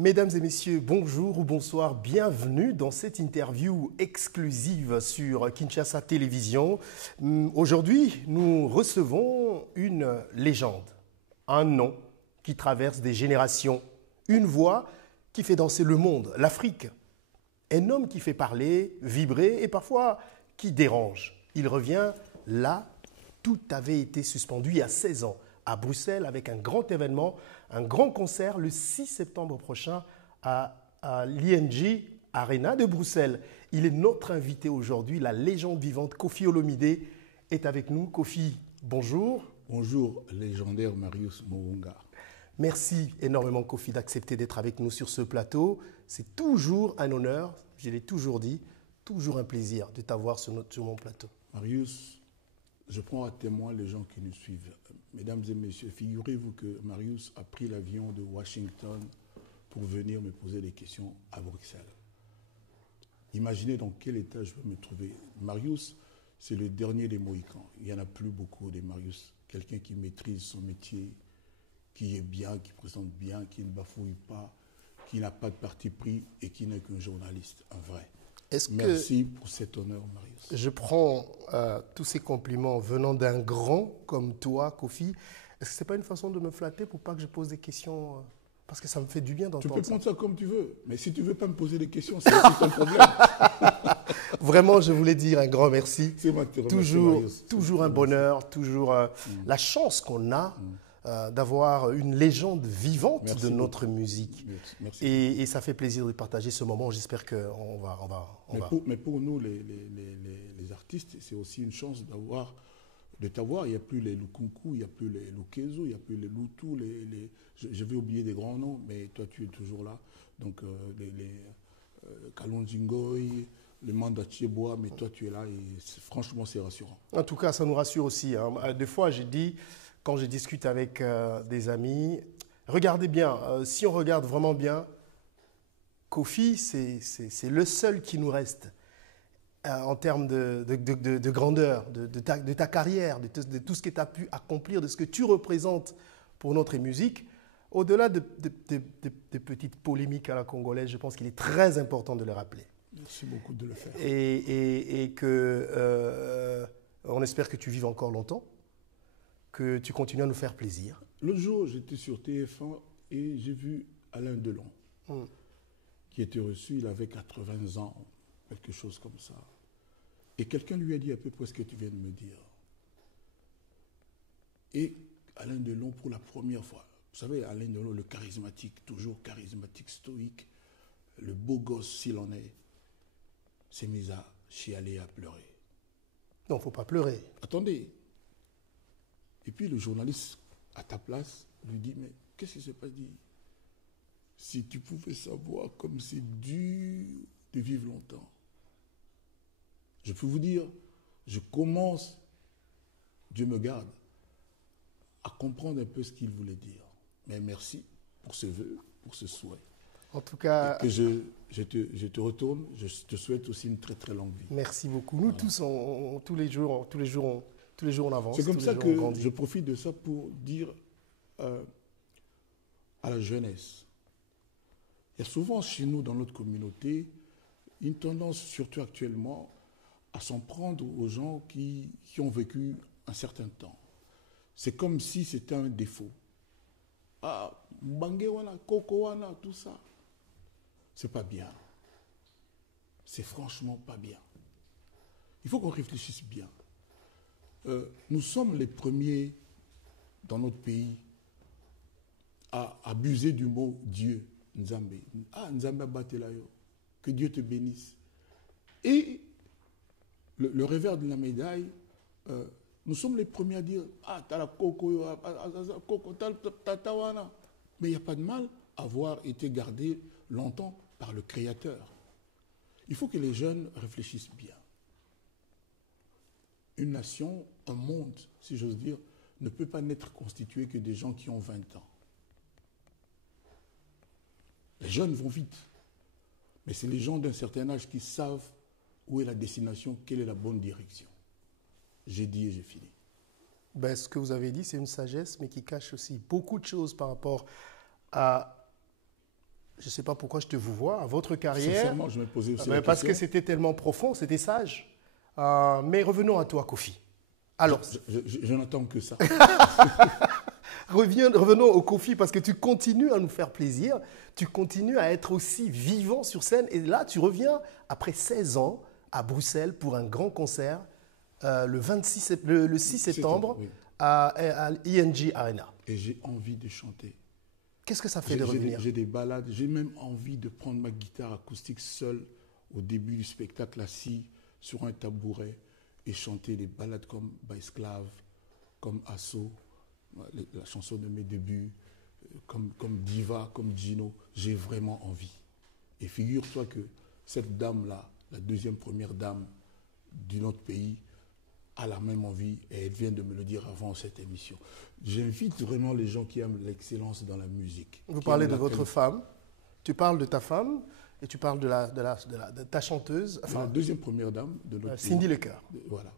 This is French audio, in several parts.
Mesdames et messieurs, bonjour ou bonsoir, bienvenue dans cette interview exclusive sur Kinshasa Télévision. Aujourd'hui, nous recevons une légende, un nom qui traverse des générations, une voix qui fait danser le monde, l'Afrique. Un homme qui fait parler, vibrer et parfois qui dérange. Il revient là, tout avait été suspendu il y a 16 ans à Bruxelles avec un grand événement, un grand concert le 6 septembre prochain à l'ING Arena de Bruxelles. Il est notre invité aujourd'hui, la légende vivante Koffi Olomide est avec nous. Koffi, bonjour. Bonjour, légendaire Marius Mounga. Merci énormément Koffi d'accepter d'être avec nous sur ce plateau. C'est toujours un honneur, je l'ai toujours dit, toujours un plaisir de t'avoir sur mon plateau. Marius, je prends à témoin les gens qui nous suivent. Mesdames et messieurs, figurez-vous que Marius a pris l'avion de Washington pour venir me poser des questions à Bruxelles. Imaginez dans quel état je peux me trouver. Marius, c'est le dernier des Mohicans. Il n'y en a plus beaucoup des Marius. Quelqu'un qui maîtrise son métier, qui est bien, qui présente bien, qui ne bafouille pas, qui n'a pas de parti pris et qui n'est qu'un journaliste, un vrai. Merci pour cet honneur, Marius. Je prends tous ces compliments venant d'un grand comme toi, Koffi. Est-ce que ce n'est pas une façon de me flatter pour pas que je pose des questions parce que ça me fait du bien d'entendre ça. Tu peux prendre ça comme tu veux, mais si tu ne veux pas me poser des questions, c'est ton problème. Vraiment, je voulais dire un grand merci. C'est moi qui te remercie, toujours un bonheur, toujours la chance qu'on a d'avoir une légende vivante de notre musique. Merci. Et ça fait plaisir de partager ce moment. J'espère qu'on va... Mais pour nous, les artistes, c'est aussi une chance de t'avoir. Il n'y a plus les Lukunku, il n'y a plus les Lukezo, il n'y a plus les Lutu. Je vais oublier des grands noms, mais toi, tu es toujours là. Donc, les Kalonjingoy, le Manda Chieboa, mais toi, tu es là et franchement, c'est rassurant. En tout cas, ça nous rassure aussi. Des fois, j'ai dit... Quand je discute avec des amis, regardez bien, si on regarde vraiment bien, Koffi, c'est le seul qui nous reste en termes de grandeur, de ta carrière, de tout ce que tu as pu accomplir, de ce que tu représentes pour notre musique. Au-delà de petites polémiques à la congolaise, je pense qu'il est très important de le rappeler. Merci beaucoup de le faire. Et que on espère que tu vives encore longtemps, que tu continues à nous faire plaisir. L'autre jour, j'étais sur TF1 et j'ai vu Alain Delon, qui était reçu, il avait 80 ans, quelque chose comme ça. Et quelqu'un lui a dit à peu près ce que tu viens de me dire. Et Alain Delon, pour la première fois, vous savez, Alain Delon, le charismatique, toujours charismatique, stoïque, le beau gosse s'il en est, s'est mis à chialer, à pleurer. Non, il ne faut pas pleurer. Attendez. Et puis le journaliste, à ta place, lui dit, mais qu'est-ce qui se passe? Dit, si tu pouvais savoir comme c'est dur de vivre longtemps. Je peux vous dire, je commence, Dieu me garde, à comprendre un peu ce qu'il voulait dire. Mais merci pour ce vœu, pour ce souhait. En tout cas... Et que je te retourne, je te souhaite aussi une très très longue vie. Merci beaucoup. Nous tous, tous les jours, on avance. C'est comme ça que je profite de ça pour dire à la jeunesse. Il y a souvent chez nous, dans notre communauté, une tendance, surtout actuellement, à s'en prendre aux gens qui ont vécu un certain temps. C'est comme si c'était un défaut. Ah, Mbangewana, Kokowana, tout ça. C'est pas bien. C'est franchement pas bien. Il faut qu'on réfléchisse bien. Nous sommes les premiers dans notre pays à abuser du mot Dieu, Nzambe. Ah, Nzambe Batelayo, que Dieu te bénisse. Et le revers de la médaille, nous sommes les premiers à dire ah, t'as la coco, t'as tawana. Mais il n'y a pas de mal à avoir été gardé longtemps par le Créateur. Il faut que les jeunes réfléchissent bien. Une nation, un monde, si j'ose dire, ne peut pas n'être constitué que des gens qui ont 20 ans. Les jeunes vont vite. Mais c'est les gens d'un certain âge qui savent où est la destination, quelle est la bonne direction. J'ai dit et j'ai fini. Ben, ce que vous avez dit, c'est une sagesse, mais qui cache aussi beaucoup de choses par rapport à Je ne sais pas pourquoi je te vous vois, à votre carrière. Sincèrement, je me posais aussi la question. Parce que c'était tellement profond, c'était sage. Mais revenons à toi, Kofi. Alors, je n'attends que ça. revenons au Kofi parce que tu continues à nous faire plaisir, tu continues à être aussi vivant sur scène. Et là, tu reviens après 16 ans à Bruxelles pour un grand concert le 6 septembre oui. à ING Arena. Et j'ai envie de chanter. Qu'est-ce que ça fait de revenir? J'ai des balades, j'ai même envie de prendre ma guitare acoustique seule au début du spectacle, assis sur un tabouret et chanter des balades comme Baesclave, comme Asso, la chanson de mes débuts, comme Diva, comme Gino. J'ai vraiment envie. Et figure-toi que cette dame-là, la deuxième première dame de notre pays, a la même envie et elle vient de me le dire avant cette émission. J'invite vraiment les gens qui aiment l'excellence dans la musique. Vous parlez de votre femme, tu parles de ta femme et tu parles de ta chanteuse. Enfin, la deuxième première dame de notre pays. Cindy Lecoeur. Voilà.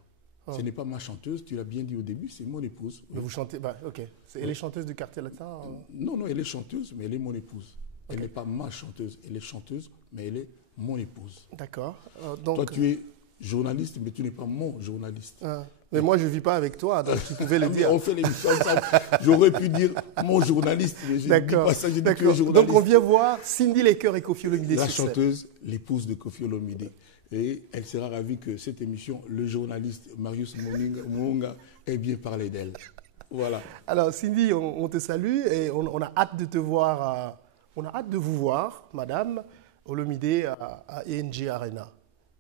Oh. Ce n'est pas ma chanteuse, tu l'as bien dit au début, c'est mon épouse. Mais vous chantez, ok. Elle est chanteuse du quartier latin? Non, elle est chanteuse, mais elle est mon épouse. Elle n'est pas ma chanteuse, elle est chanteuse, mais elle est mon épouse. D'accord. Toi, tu es journaliste, mais tu n'es pas mon journaliste. Mais moi, je ne vis pas avec toi, donc tu pouvais le dire. On fait l'émission ensemble. J'aurais pu dire mon journaliste, mais je ne dis pas ça, je dis que journaliste. Donc, on vient voir Cindy Lecoeur et Kofi Olomide. La chanteuse, l'épouse de Kofi Olomide. Et elle sera ravie que cette émission, le journaliste Marius Mounga ait bien parlé d'elle. Voilà. Alors, Cindy, on te salue et on a hâte de te voir. On a hâte de vous voir, madame Olomide, à ING Arena.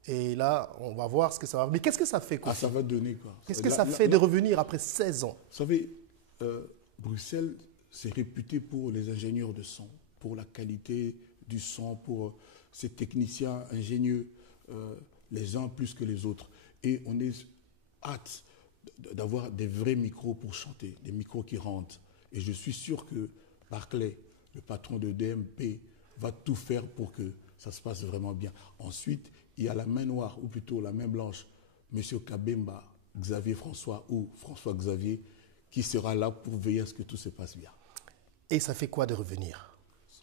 Et là, on va voir ce que ça va. Mais qu'est-ce que ça fait, Kofi? Ça va donner quoi? Qu'est-ce que ça fait de revenir après 16 ans? Vous savez, Bruxelles, c'est réputé pour les ingénieurs de son, pour la qualité du son, pour ces techniciens ingénieux, les uns plus que les autres. Et on est hâte d'avoir des vrais micros pour chanter, des micros qui rentrent. Et je suis sûr que Barclay, le patron de DMP, va tout faire pour que ça se passe vraiment bien. Ensuite, il y a la main noire, ou plutôt la main blanche, M. Kabemba, Xavier François ou François Xavier, qui sera là pour veiller à ce que tout se passe bien. Et ça fait quoi de revenir?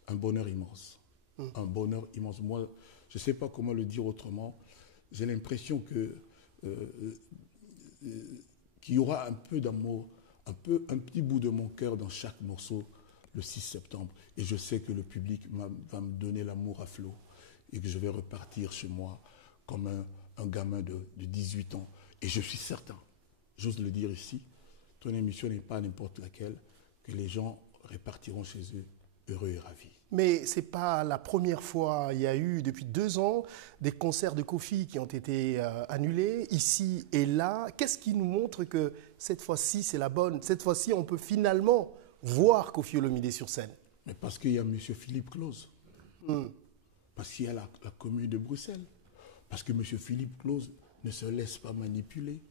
Un bonheur immense. Un bonheur immense. Moi, je ne sais pas comment le dire autrement. J'ai l'impression qu'il y aura un peu d'amour, un petit bout de mon cœur dans chaque morceau le 6 septembre. Et je sais que le public va me donner l'amour à flot et que je vais repartir chez moi comme un gamin de 18 ans. Et je suis certain, j'ose le dire ici, ton émission n'est pas n'importe laquelle, que les gens repartiront chez eux heureux et ravis. Mais ce n'est pas la première fois. Il y a eu, depuis 2 ans, des concerts de Kofi qui ont été annulés, ici et là. Qu'est-ce qui nous montre que cette fois-ci, c'est la bonne? Cette fois-ci, on peut finalement voir Kofi Olomide sur scène. Mais parce qu'il y a M. Philippe Claus. Parce qu'il y a la commune de Bruxelles. Parce que M. Philippe Claus ne se laisse pas manipuler.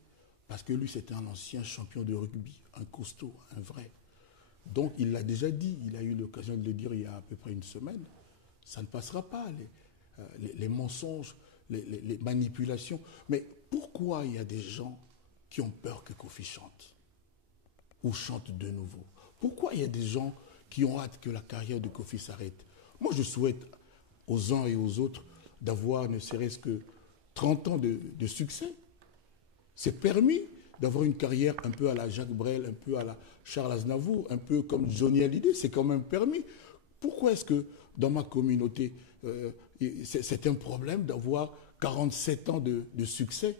Parce que lui, c'était un ancien champion de rugby, un costaud, un vrai. Donc, il l'a déjà dit, il a eu l'occasion de le dire il y a à peu près une semaine. Ça ne passera pas, les mensonges, les manipulations. Mais pourquoi il y a des gens qui ont peur que Kofi chante? Ou chante de nouveau? Pourquoi il y a des gens qui ont hâte que la carrière de Kofi s'arrête? Moi, je souhaite aux uns et aux autres d'avoir ne serait-ce que 30 ans de succès. C'est permis d'avoir une carrière un peu à la Jacques Brel, un peu à la Charles Aznavour, un peu comme Johnny Hallyday, c'est quand même permis. Pourquoi est-ce que dans ma communauté, c'est un problème d'avoir 47 ans de succès?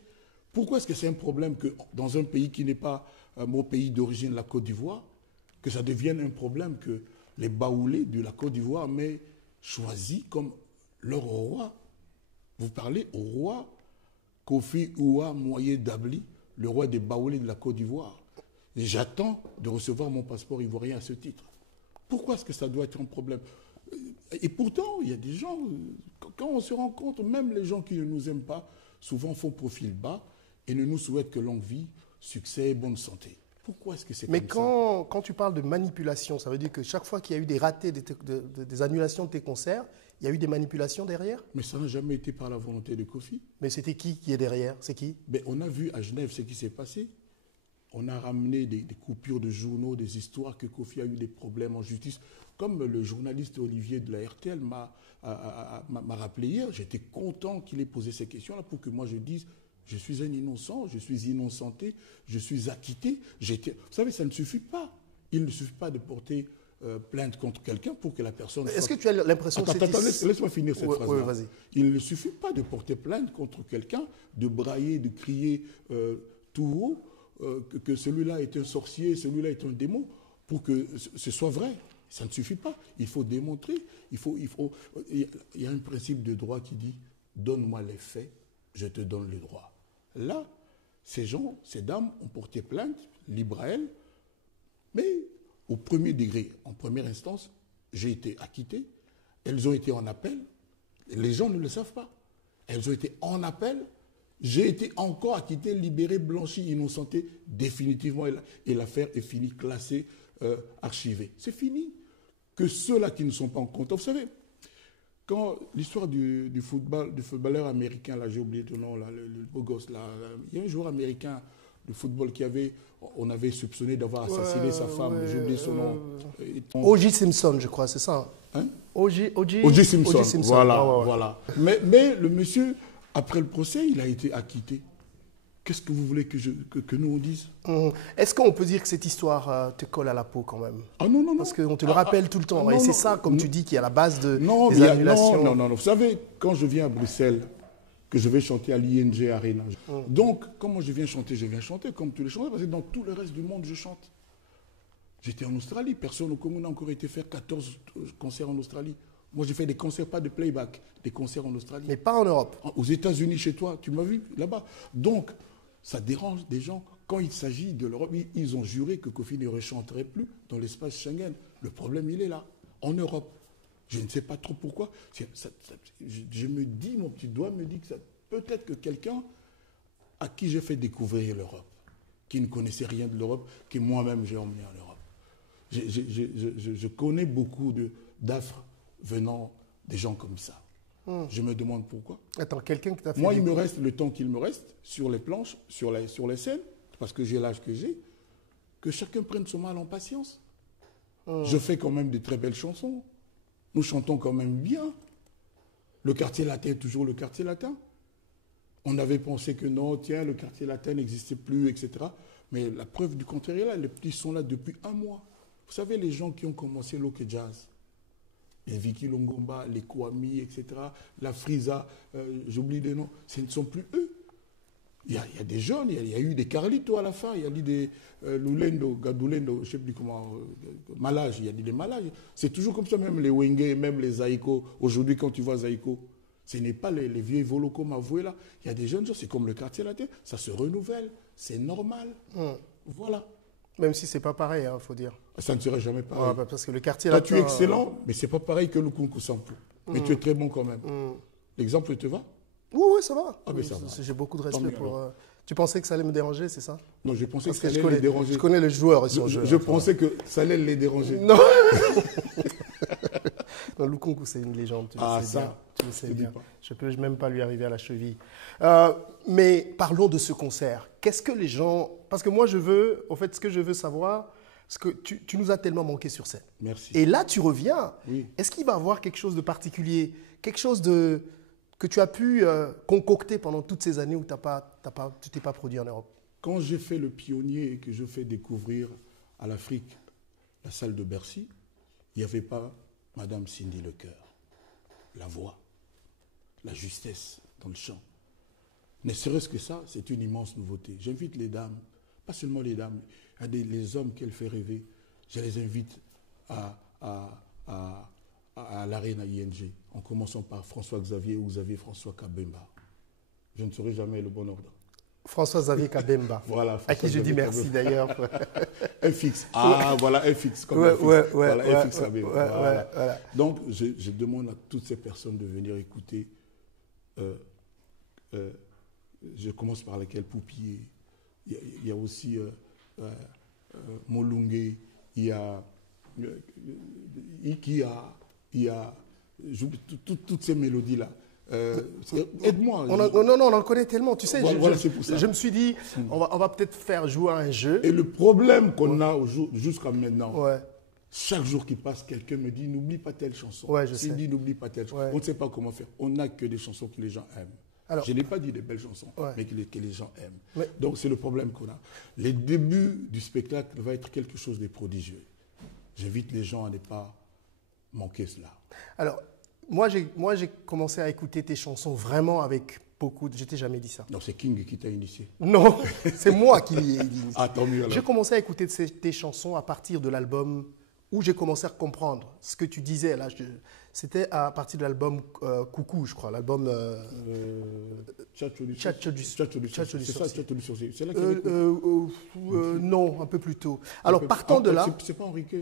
Pourquoi est-ce que c'est un problème que dans un pays qui n'est pas mon pays d'origine, la Côte d'Ivoire, que ça devienne un problème que les baoulés de la Côte d'Ivoire m'aient choisi comme leur roi? Vous parlez au roi Kofi Oua Moye Dabli, le roi des baoulés de la Côte d'Ivoire. J'attends de recevoir mon passeport ivoirien à ce titre. Pourquoi est-ce que ça doit être un problème? Et pourtant, il y a des gens, quand on se rend compte, même les gens qui ne nous aiment pas, souvent font profil bas et ne nous souhaitent que longue vie, succès et bonne santé. Pourquoi est-ce que c'est comme ça? Mais quand tu parles de manipulation, ça veut dire que chaque fois qu'il y a eu des ratés, des annulations de tes concerts, il y a eu des manipulations derrière? Mais ça n'a jamais été par la volonté de Kofi. Mais c'était qui est derrière? C'est qui? Mais on a vu à Genève ce qui s'est passé. On a ramené des coupures de journaux, des histoires que Kofi a eu des problèmes en justice. Comme le journaliste Olivier de la RTL m'a rappelé hier, j'étais content qu'il ait posé ces questions-là pour que moi je dise je suis un innocent, je suis innocenté, je suis acquitté. Vous savez, ça ne suffit pas. Il ne suffit pas de porter plainte contre quelqu'un pour que la personne... Est-ce que tu as l'impression que c'est... Laisse-moi finir cette phrase-là. Vas-y. Il ne suffit pas de porter plainte contre quelqu'un, de brailler, de crier tout haut que celui-là est un sorcier, celui-là est un démon, pour que ce soit vrai. Ça ne suffit pas. Il faut démontrer. Il y a un principe de droit qui dit « Donne-moi les faits, je te donne le droit ». Là, ces gens, ces dames ont porté plainte, libre à elles, mais au premier degré, en première instance, j'ai été acquitté. Elles ont été en appel. Les gens ne le savent pas. Elles ont été en appel. J'ai été encore acquitté, libéré, blanchi, innocenté, définitivement. Et l'affaire est finie, classée, archivée. C'est fini. Que ceux-là qui ne sont pas en compte. Vous savez, quand l'histoire du footballeur américain, là, j'ai oublié ton nom, là, le beau gosse, là, il y a un joueur américain de football on avait soupçonné d'avoir assassiné sa femme, j'ai oublié son nom. O.J. Simpson, je crois, c'est ça. Hein? O.J. Simpson. Voilà, voilà. Mais le monsieur, après le procès, il a été acquitté. Qu'est-ce que vous voulez que nous on dise? Est-ce qu'on peut dire que cette histoire te colle à la peau quand même? Ah non, non, non. Parce qu'on te le rappelle tout le temps. Et c'est ça, comme tu dis, qui est à la base des annulations. Non. Vous savez, quand je viens à Bruxelles, que je vais chanter à l'ING Arena. Donc, comment je viens chanter comme tous les chanteurs, parce que dans tout le reste du monde, je chante. J'étais en Australie, personne au Congo n'a encore été faire 14 concerts en Australie. Moi, j'ai fait des concerts, pas de playback, des concerts en Australie. Mais pas en Europe. Aux États-Unis, chez toi, tu m'as vu là-bas. Donc, ça dérange des gens. Quand il s'agit de l'Europe, ils ont juré que Kofi ne rechanterait plus dans l'espace Schengen. Le problème, il est là, en Europe. Je ne sais pas trop pourquoi. Je me dis, mon petit doigt me dit que peut-être que quelqu'un à qui j'ai fait découvrir l'Europe, qui ne connaissait rien de l'Europe, que moi-même j'ai emmené en Europe. Je connais beaucoup d'affres venant des gens comme ça. Je me demande pourquoi. Attends, quelqu'un qui t'a fait... Moi, il me reste le temps qu'il me reste sur les planches, sur les scènes, parce que j'ai l'âge que j'ai, que chacun prenne son mal en patience. Je fais quand même de très belles chansons. Nous chantons quand même bien. Le quartier latin est toujours le quartier latin. On avait pensé que non, tiens, le quartier latin n'existait plus, etc. Mais la preuve du contraire est là. Les petits sont là depuis 1 mois. Vous savez, les gens qui ont commencé l'Oke Jazz, les Vicky Longomba, les Kwami, etc., la Frisa, j'oublie des noms, ce ne sont plus eux. Il y a des jeunes, il y a eu des Carlitos à la fin, il y a eu des Lulendo, Gadulendo, je ne sais plus comment, Malage, il y a eu des Malages. C'est toujours comme ça, même les Wenge, même les Zaïko. Aujourd'hui, quand tu vois Zaïko, ce n'est pas les vieux Voloko Mavoué là. Il y a des jeunes gens, c'est comme le quartier latin, ça se renouvelle, c'est normal. Voilà. Même si ce n'est pas pareil, il faut dire. Ça ne serait jamais pareil. Ouais, parce que le quartier Toi, latin... tu es excellent, mais ce n'est pas pareil que le Kunku Sampo. Mais tu es très bon quand même. L'exemple te va? Oui, ça va. Ah, mais ça va. J'ai beaucoup de respect mieux, pour... Tu pensais que ça allait me déranger, c'est ça? Non, je pensais Parce que ça je allait les déranger. Je connais les joueurs, ils sont je pensais que ça allait les déranger. Non. Non, Lukunku, c'est une légende. Tu le sais bien. Tu le sais bien. Je ne peux même pas lui arriver à la cheville. Mais parlons de ce concert. Qu'est-ce que les gens... Parce que moi, ce que je veux savoir, c'est que tu nous as tellement manqué sur scène. Merci. Et là, tu reviens. Oui. Est-ce qu'il va y avoir quelque chose de particulier, quelque chose que tu as pu concocter pendant toutes ces années où tu t'es pas produit en Europe? Quand j'ai fait le pionnier et que je fais découvrir à l'Afrique la salle de Bercy, il n'y avait pas Madame Cindy Lecoeur. La voix, la justesse dans le chant. Ne serait-ce que ça, c'est une immense nouveauté. J'invite les dames, pas seulement les dames, les hommes qu'elle fait rêver, je les invite à l'Arena ING, en commençant par François-Xavier ou Xavier-François Kabemba. Je ne saurai jamais le bon ordre. François-Xavier Kabemba, voilà, à qui je dis merci d'ailleurs. FX, voilà, FX. Comme FX. Voilà, FX Kabemba. Voilà. Donc, je demande à toutes ces personnes de venir écouter. Je commence par lesquelles Poupier. Il y a aussi Molungue, il y a Ikia, il y a toutes ces mélodies-là. Aide-moi. Non, on en connaît tellement. Tu sais, Voilà, c'est pour ça. je me suis dit, on va peut-être faire jouer à un jeu. Et le problème qu'on a jusqu'à maintenant, Ouais. chaque jour qui passe, quelqu'un me dit, n'oublie pas telle chanson. Ouais, je sais. Cindy, n'oublie pas telle chanson. Ouais. On ne sait pas comment faire. On n'a que des chansons que les gens aiment. Alors, je n'ai pas dit des belles chansons, ouais. mais que les gens aiment. Mais, donc c'est le problème qu'on a. Les débuts du spectacle va être quelque chose de prodigieux. J'invite les gens à ne pas manquer cela. Alors, moi j'ai commencé à écouter tes chansons vraiment avec beaucoup de... Je t'ai jamais dit ça. Non, c'est King qui t'a initié. Non, c'est moi qui l'ai initié. Ah, tant mieux alors. J'ai commencé à écouter tes chansons à partir de l'album où j'ai commencé à comprendre ce que tu disais là. C'était à partir de l'album Coucou, je crois, l'album Tchatcho du Sorcier. C'est là qu'il y avait non, un peu plus tôt. Alors partant de là, c'est pas Enrique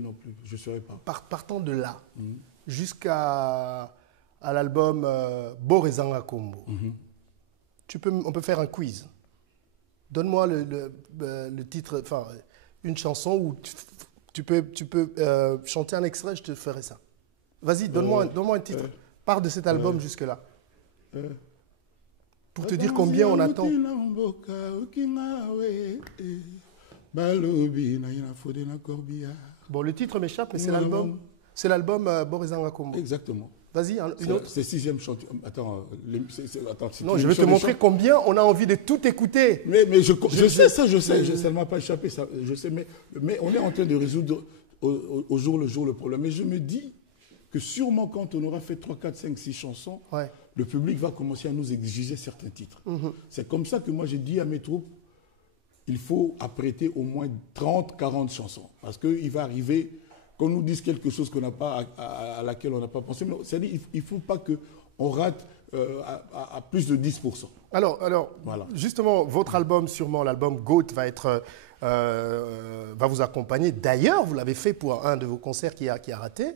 non plus, je ne saurais pas. Partant de là jusqu'à l'album Borezanga Kombo. On peut faire un quiz. Donne-moi le titre, enfin une chanson où tu peux chanter un extrait, je te ferai ça. Vas-y, donne-moi un titre. Pars de cet album jusque-là. Pour te dire combien on attend. Bon, le titre m'échappe, mais c'est l'album Borezanga Kombo. Exactement. Vas-y, une autre. C'est sixième chantier. Attends, non, je vais te montrer combien on a envie de tout écouter. Mais je sais ça, je sais. Ça ne m'a pas échappé, ça, je sais. Mais on est en train de résoudre au jour le jour le problème. Mais je me dis que sûrement quand on aura fait 3, 4, 5, 6 chansons, ouais. Le public va commencer à nous exiger certains titres. C'est comme ça que moi j'ai dit à mes troupes, il faut apprêter au moins 30, 40 chansons. Parce qu'il va arriver qu'on nous dise quelque chose qu'on n'a pas, à laquelle on n'a pas pensé. C'est-à-dire il ne faut pas qu'on rate à plus de 10%. Alors voilà. Justement, votre album, sûrement l'album GOAT va vous accompagner. D'ailleurs, vous l'avez fait pour un de vos concerts qui a raté.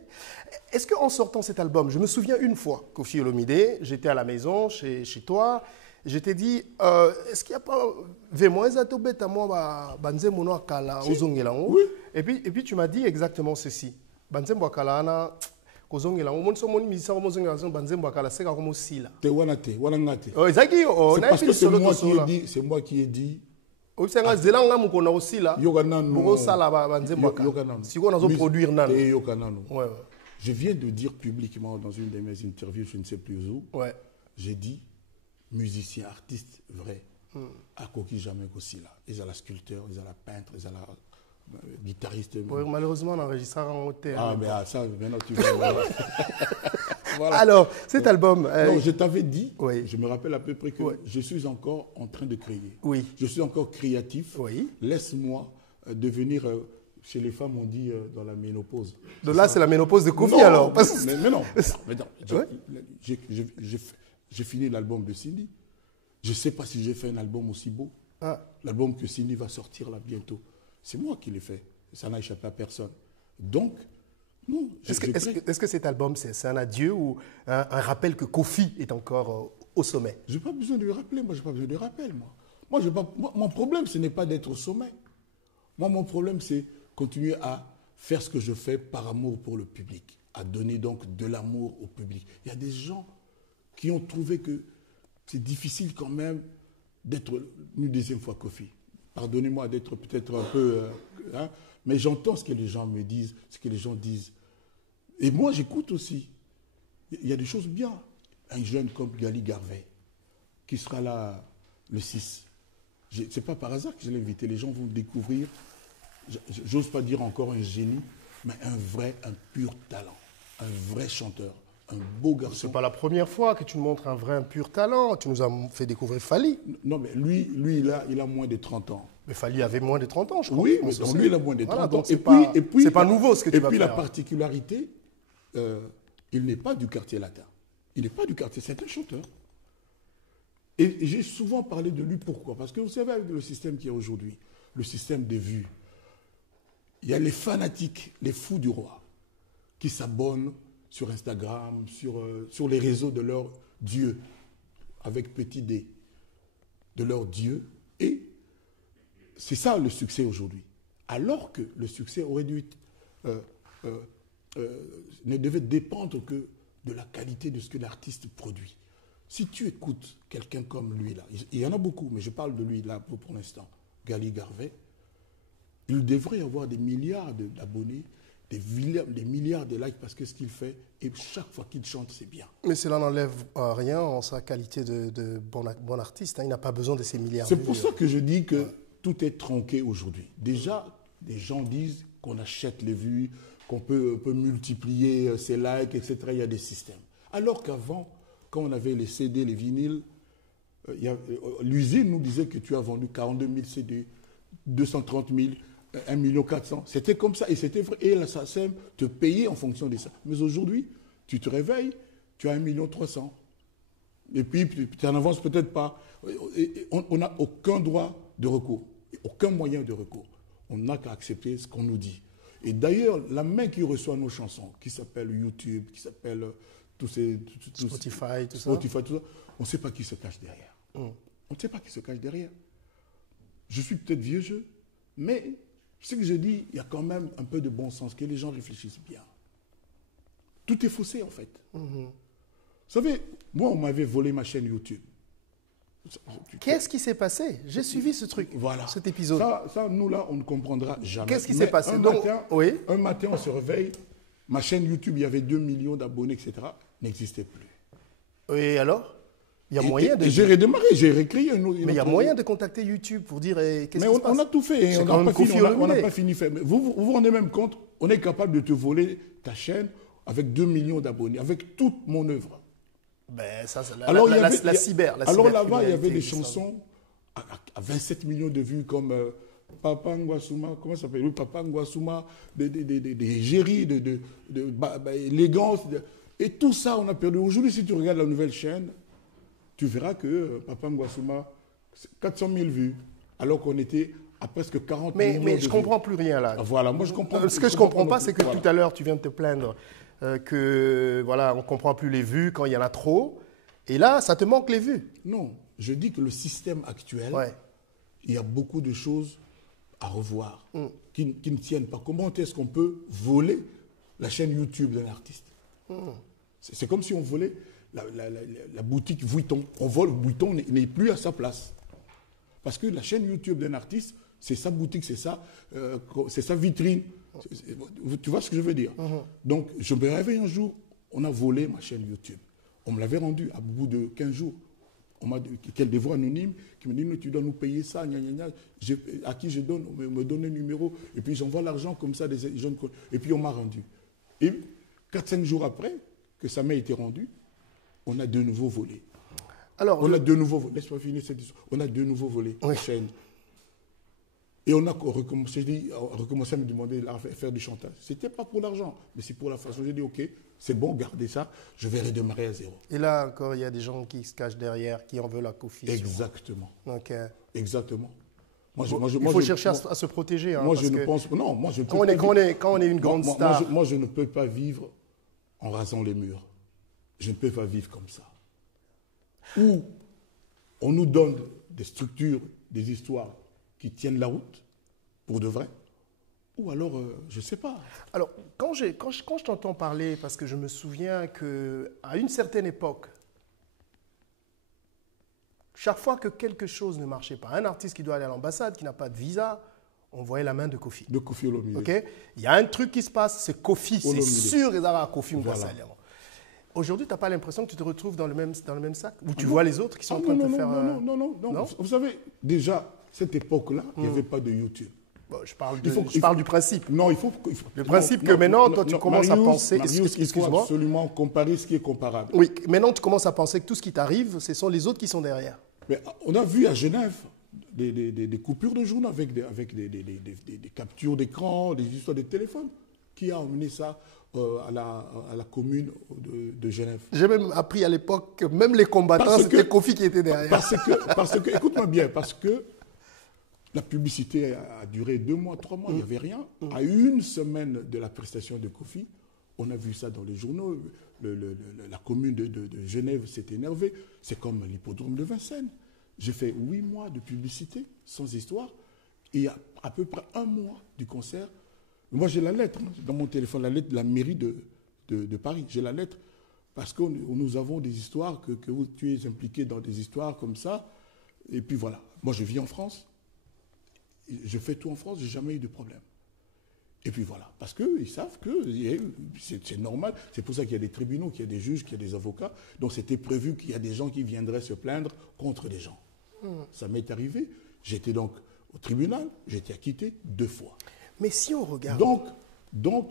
Est-ce qu'en sortant cet album, je me souviens une fois, Koffi Olomide, j'étais à la maison, chez toi, je t'ai dit, est-ce qu'il n'y a pas... Oui. Et puis tu m'as dit exactement ceci. C'est parce que c'est moi qui ai dit. Je viens de dire publiquement dans une de mes interviews, je ne sais plus où, j'ai dit musicien, artiste vrai, à Koki jamais aussi là. Ils ont la sculpteur, ils ont la peintre, ils ont la guitariste. Malheureusement, on enregistre en hôtel. Ah, mais ça, maintenant tu vas. Voilà. Alors, cet album... Non, je t'avais dit, oui. Je me rappelle à peu près que je suis encore en train de créer. Oui. Je suis encore créatif. Oui. Laisse-moi devenir... chez les femmes, on dit dans la ménopause. Donc là, c'est la ménopause de Koffi, non, alors mais non. J'ai fini l'album de Cindy. Je ne sais pas si j'ai fait un album aussi beau. L'album que Cindy va sortir là bientôt. C'est moi qui l'ai fait. Ça n'a échappé à personne. Donc, non. Est-ce que cet album, c'est un adieu ou un rappel que Koffi est encore au sommet? Je n'ai pas besoin de le rappeler. Moi, je n'ai pas besoin de rappel. Mon problème, ce n'est pas d'être au sommet. Moi, mon problème, c'est continuer à faire ce que je fais par amour pour le public, à donner donc de l'amour au public. Il y a des gens qui ont trouvé que c'est difficile quand même d'être une deuxième fois Koffi. Pardonnez-moi d'être peut-être un peu... mais j'entends ce que les gens me disent, ce que les gens disent. Et moi, j'écoute aussi. Il y a des choses bien. Un jeune comme Gali Garvey, qui sera là le 6. Ce n'est pas par hasard que je l'ai invité. Les gens vont découvrir, j'ose pas dire encore un génie, mais un pur talent, un vrai chanteur, un beau garçon. Ce n'est pas la première fois que tu nous montres un pur talent. Tu nous as fait découvrir Fally. Non, mais lui il a moins de 30 ans. Mais Fally avait moins de 30 ans, je crois. Oui, mais donc lui, il a moins de 30 ans. Et puis, c'est pas nouveau ce que tu vas faire. Et puis la particularité, il n'est pas du quartier latin. Il n'est pas du quartier, c'est un chanteur. Et j'ai souvent parlé de lui, pourquoi? Parce que vous savez, avec le système qu'il y a aujourd'hui, le système des vues, il y a les fanatiques, les fous du roi, qui s'abonnent sur Instagram, sur les réseaux de leur Dieu, avec petit d, de leur Dieu. Et c'est ça le succès aujourd'hui. Alors que le succès aurait dû ne devait dépendre que de la qualité de ce que l'artiste produit. Si tu écoutes quelqu'un comme lui, là, il y en a beaucoup, mais je parle de lui là pour l'instant, Gali Garvey, il devrait avoir des milliards d'abonnés, des milliards de likes parce que ce qu'il fait, et chaque fois qu'il chante, c'est bien. Mais cela n'enlève rien en sa qualité de bon artiste. Hein. Il n'a pas besoin de ces milliards. C'est pour ça que je dis que tout est tronqué aujourd'hui. Déjà, les gens disent qu'on achète les vues, qu'on peut multiplier ses likes, etc. Il y a des systèmes. Alors qu'avant, quand on avait les CD, les vinyles, l'usine nous disait que tu as vendu 42 000 CD, 230 000, 1 400 000. C'était comme ça et c'était vrai. Et la SACEM te payait en fonction de ça. Mais aujourd'hui, tu te réveilles, tu as 1 300 000. Et puis, tu n'en avances peut-être pas. On n'a aucun droit de recours, aucun moyen de recours. On n'a qu'à accepter ce qu'on nous dit. Et d'ailleurs, la main qui reçoit nos chansons, qui s'appelle YouTube, qui s'appelle Spotify, tout ça, on ne sait pas qui se cache derrière. On ne sait pas qui se cache derrière. Je suis peut-être vieux jeu, mais ce que je dis, il y a quand même un peu de bon sens, que les gens réfléchissent bien. Tout est faussé, en fait. Vous savez, moi, on m'avait volé ma chaîne YouTube. Qu'est-ce qui s'est passé? J'ai suivi ce truc, voilà. cet épisode. Ça, nous, là, on ne comprendra jamais. Qu'est-ce qui s'est passé? Un matin, on se réveille, ma chaîne YouTube, il y avait 2 millions d'abonnés, etc., n'existait plus. Et alors? Il y a moyen de... J'ai redémarré, j'ai réécrit une Mais il y a moyen de contacter YouTube pour dire qu'est-ce qui se passe? Mais on a tout fait, on n'a pas fini fait. Mais vous vous rendez même compte, on est capable de te voler ta chaîne avec 2 millions d'abonnés, avec toute mon œuvre. Ben, ça, c'est la cyber. Alors là-bas, il y avait des chansons à 27 millions de vues comme Papa Nguasuma, comment ça s'appelle? Papa Nguasuma, des géris, élégance. Et tout ça, on a perdu. Aujourd'hui, si tu regardes la nouvelle chaîne, tu verras que Papa Nguasuma, 400 000 vues, alors qu'on était à presque 40 millions de vues. Mais je ne comprends plus rien là. Voilà, moi je comprends. Ce que je ne comprends pas, c'est que tout à l'heure, tu viens de te plaindre que voilà, on ne comprend plus les vues quand il y en a trop. Et là, ça te manque les vues. Non, je dis que le système actuel, il y a beaucoup de choses à revoir qui ne tiennent pas. Comment est-ce qu'on peut voler la chaîne YouTube d'un artiste? C'est comme si on volait la boutique Vuitton. On vole Vuitton, n'est plus à sa place. Parce que la chaîne YouTube d'un artiste, c'est sa boutique, c'est sa vitrine. Tu vois ce que je veux dire? Donc, je me réveille un jour, on a volé ma chaîne YouTube. On me l'avait rendue à bout de 15 jours. On m'a dit, quel devoir anonyme, qui me dit, tu dois nous payer ça, à qui je donne, on me donne un numéro, et puis j'envoie l'argent comme ça, des jeunes, et puis on m'a rendu. Et 4-5 jours après que ça m'a été rendu, on a de nouveau volé. Alors, laisse-moi finir cette histoire. On a de nouveau volé la chaîne. Et on a recommencé à me demander à faire du chantage. Ce n'était pas pour l'argent, mais c'est pour la façon. J'ai dit, OK, c'est bon, gardez ça, je vais redémarrer à zéro. Et là encore, il y a des gens qui se cachent derrière, qui en veulent à Kofi. Exactement. Donc, exactement. Il faut chercher à se protéger. Hein, moi, je ne pense... Non, moi, je ne peux quand pas... Quand on est une grande star... Moi, je ne peux pas vivre en rasant les murs. Je ne peux pas vivre comme ça. Ou on nous donne des structures, des histoires qui tiennent la route, pour de vrai, ou alors, je ne sais pas. Alors, quand je t'entends parler, parce que je me souviens qu'à une certaine époque, chaque fois que quelque chose ne marchait pas, un artiste qui doit aller à l'ambassade, qui n'a pas de visa, on voyait la main de Kofi. De Kofi Olomide. Okay? Il y a un truc qui se passe, c'est Kofi, c'est sûr, et d'avoir Kofi Mbassali. Aujourd'hui, tu n'as pas l'impression que tu te retrouves dans le même sac? Ou tu vois les autres qui sont en train de te faire... Non. Vous savez, déjà, cette époque-là, il n'y avait pas de YouTube. Bon, je parle du principe. Non, il faut le principe que maintenant, toi, tu commences à penser... Marius, il faut absolument comparer ce qui est comparable. Oui, maintenant, tu commences à penser que tout ce qui t'arrive, ce sont les autres qui sont derrière. Mais on a vu à Genève des coupures de journaux avec des captures d'écran, des histoires de téléphone. Qui a emmené ça à la commune de Genève? J'ai même appris à l'époque que même les combattants, c'était Kofi qui était derrière. Parce que écoute-moi bien, parce que la publicité a duré 2 mois, 3 mois, il n'y avait rien. À 1 semaine de la prestation de Kofi, on a vu ça dans les journaux. La commune de Genève s'est énervée. C'est comme l'hippodrome de Vincennes. J'ai fait 8 mois de publicité, sans histoire. Et à peu près 1 mois du concert, moi j'ai la lettre dans mon téléphone, la lettre de la mairie de Paris. J'ai la lettre. Parce que nous avons des histoires, que tu es impliqué dans des histoires comme ça. Et puis voilà. Moi, je vis en France. Je fais tout en France, je n'ai jamais eu de problème. Et puis voilà. Parce qu'ils savent que c'est normal. C'est pour ça qu'il y a des tribunaux, qu'il y a des juges, qu'il y a des avocats. Donc c'était prévu qu'il y a des gens qui viendraient se plaindre contre des gens. Ça m'est arrivé. J'étais donc au tribunal, j'ai été acquitté 2 fois. Mais si on regarde... Donc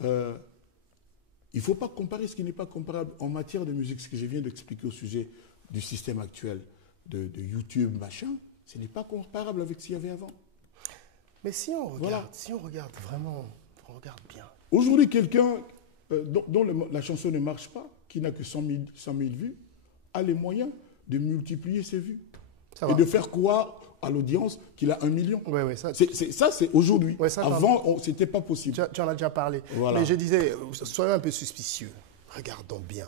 il ne faut pas comparer ce qui n'est pas comparable en matière de musique. Ce que je viens d'expliquer au sujet du système actuel de YouTube, machin, ce n'est pas comparable avec ce qu'il y avait avant. Mais si on regarde, voilà. Si on regarde vraiment, on regarde bien. Aujourd'hui, quelqu'un dont la chanson ne marche pas, qui n'a que 100 000 vues, a les moyens de multiplier ses vues. Et de faire croire à l'audience qu'il a 1 million. Ouais, ça, c'est aujourd'hui. Ouais, avant, ce n'était pas possible. Tu en as déjà parlé. Voilà. Mais je disais, soyons un peu suspicieux. Regardons bien.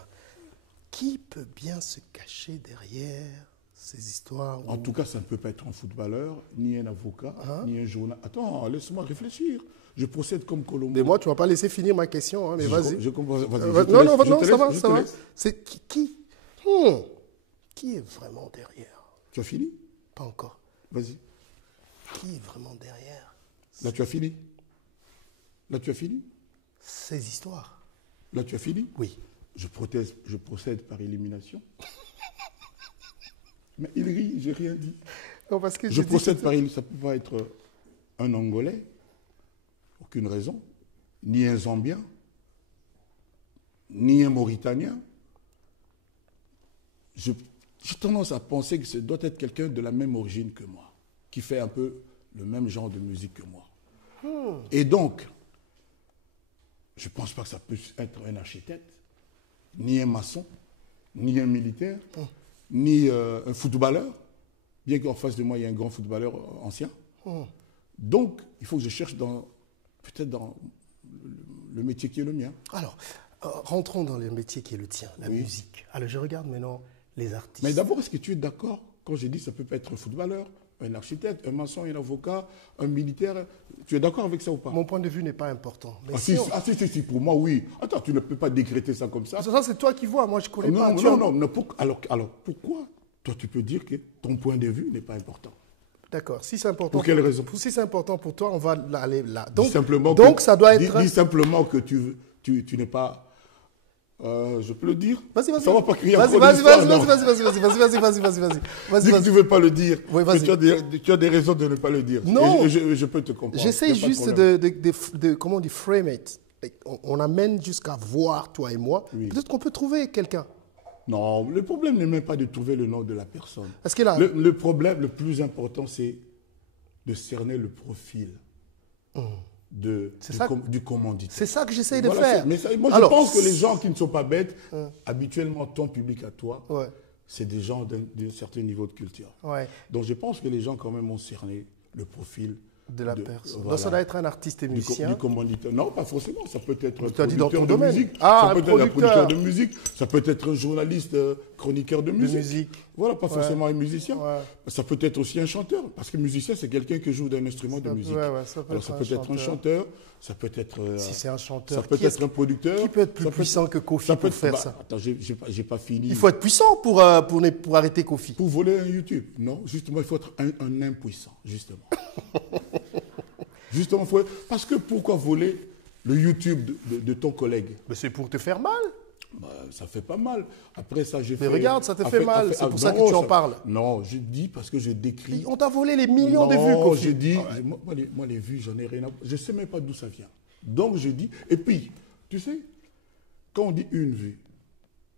Qui peut bien se cacher derrière ces histoires En tout cas, ça ne peut pas être un footballeur, ni un avocat, ni un journaliste. Attends, laisse-moi réfléchir. Je procède comme Colombo. Mais moi, tu ne vas pas laisser finir ma question, hein, mais vas-y. Je comprends. Non, ça va. C'est qui est vraiment derrière? Tu as fini? Pas encore. Vas-y. Qui est vraiment derrière? Là, tu as fini? Là, tu as fini? Ces histoires. Là, tu as fini? Oui. Je procède par élimination. Mais il rit, j'ai rien dit. Non, parce que je procède par élimination. Ça ne peut pas être un Angolais, aucune raison, ni un Zambien, ni un Mauritanien. J'ai tendance à penser que ce doit être quelqu'un de la même origine que moi, qui fait un peu le même genre de musique que moi. Et donc, je ne pense pas que ça puisse être un architecte, ni un maçon, ni un militaire, ni un footballeur, bien qu'en face de moi, il y ait un grand footballeur ancien. Donc, il faut que je cherche peut-être dans le métier qui est le mien. Alors, rentrons dans le métier qui est le tien, la musique. Alors, je regarde maintenant les artistes. Mais d'abord, est-ce que tu es d'accord quand je dis que ça peut pas être un footballeur, un architecte, un maçon, un avocat, un militaire? Tu es d'accord avec ça ou pas? Mon point de vue n'est pas important. Mais si, pour moi, oui. Attends, tu ne peux pas décréter ça comme ça. Ça, c'est toi qui vois, moi je ne connais pas. Non. Alors, pourquoi toi, tu peux dire que ton point de vue n'est pas important? D'accord. Si c'est important. Pour quelle raison? Si c'est important pour toi, on va aller là. Donc, ça doit être... Dis simplement que tu n'es pas... je peux le dire? Vas-y. Ça va pas crier vas-y. Dis que tu ne veux pas le dire. Oui, vas-y. Tu as des raisons de ne pas le dire. Non. Et je peux te comprendre. J'essaie juste de comment on dit, frame it. On amène jusqu'à voir, toi et moi. Oui. Peut-être qu'on peut trouver quelqu'un. Non, le problème n'est même pas de trouver le nom de la personne. Parce que là... Le problème le plus important, c'est de cerner le profil du commanditaire. C'est ça que j'essaie de faire. Je pense que les gens qui ne sont pas bêtes, habituellement, ton public à toi, c'est des gens d'un certain niveau de culture. Donc je pense que les gens quand même ont cerné le profil de la personne. Donc ça doit être un artiste et musicien. Du commanditaire. Non, pas forcément. Ça peut être un producteur de musique. Ça peut être un producteur de musique. Ça peut être un journaliste, chroniqueur de musique. Voilà, pas forcément un musicien. Ça peut être aussi un chanteur. Parce que musicien, c'est quelqu'un qui joue d'un instrument de musique. Ça peut être un chanteur. Ça peut être... si c'est un chanteur. Ça peut être un producteur. Qui peut être plus puissant que Kofi pour faire ça? Attends, j'ai pas fini. Il faut être puissant pour arrêter Kofi. Pour voler un YouTube. Non, justement, il faut être un impuissant, justement. Justement, parce que pourquoi voler le YouTube de ton collègue? Mais c'est pour te faire mal. Ça fait pas mal. Après ça, j'ai fait... Mais regarde, ça te fait mal. C'est pour ça que tu en parles. Non, je dis parce que je décris... On t'a volé les millions de vues, Kofi. Je dis... Moi, les vues, j'en ai rien à... Je ne sais même pas d'où ça vient. Donc, je dis... Et puis, tu sais, quand on dit une vue,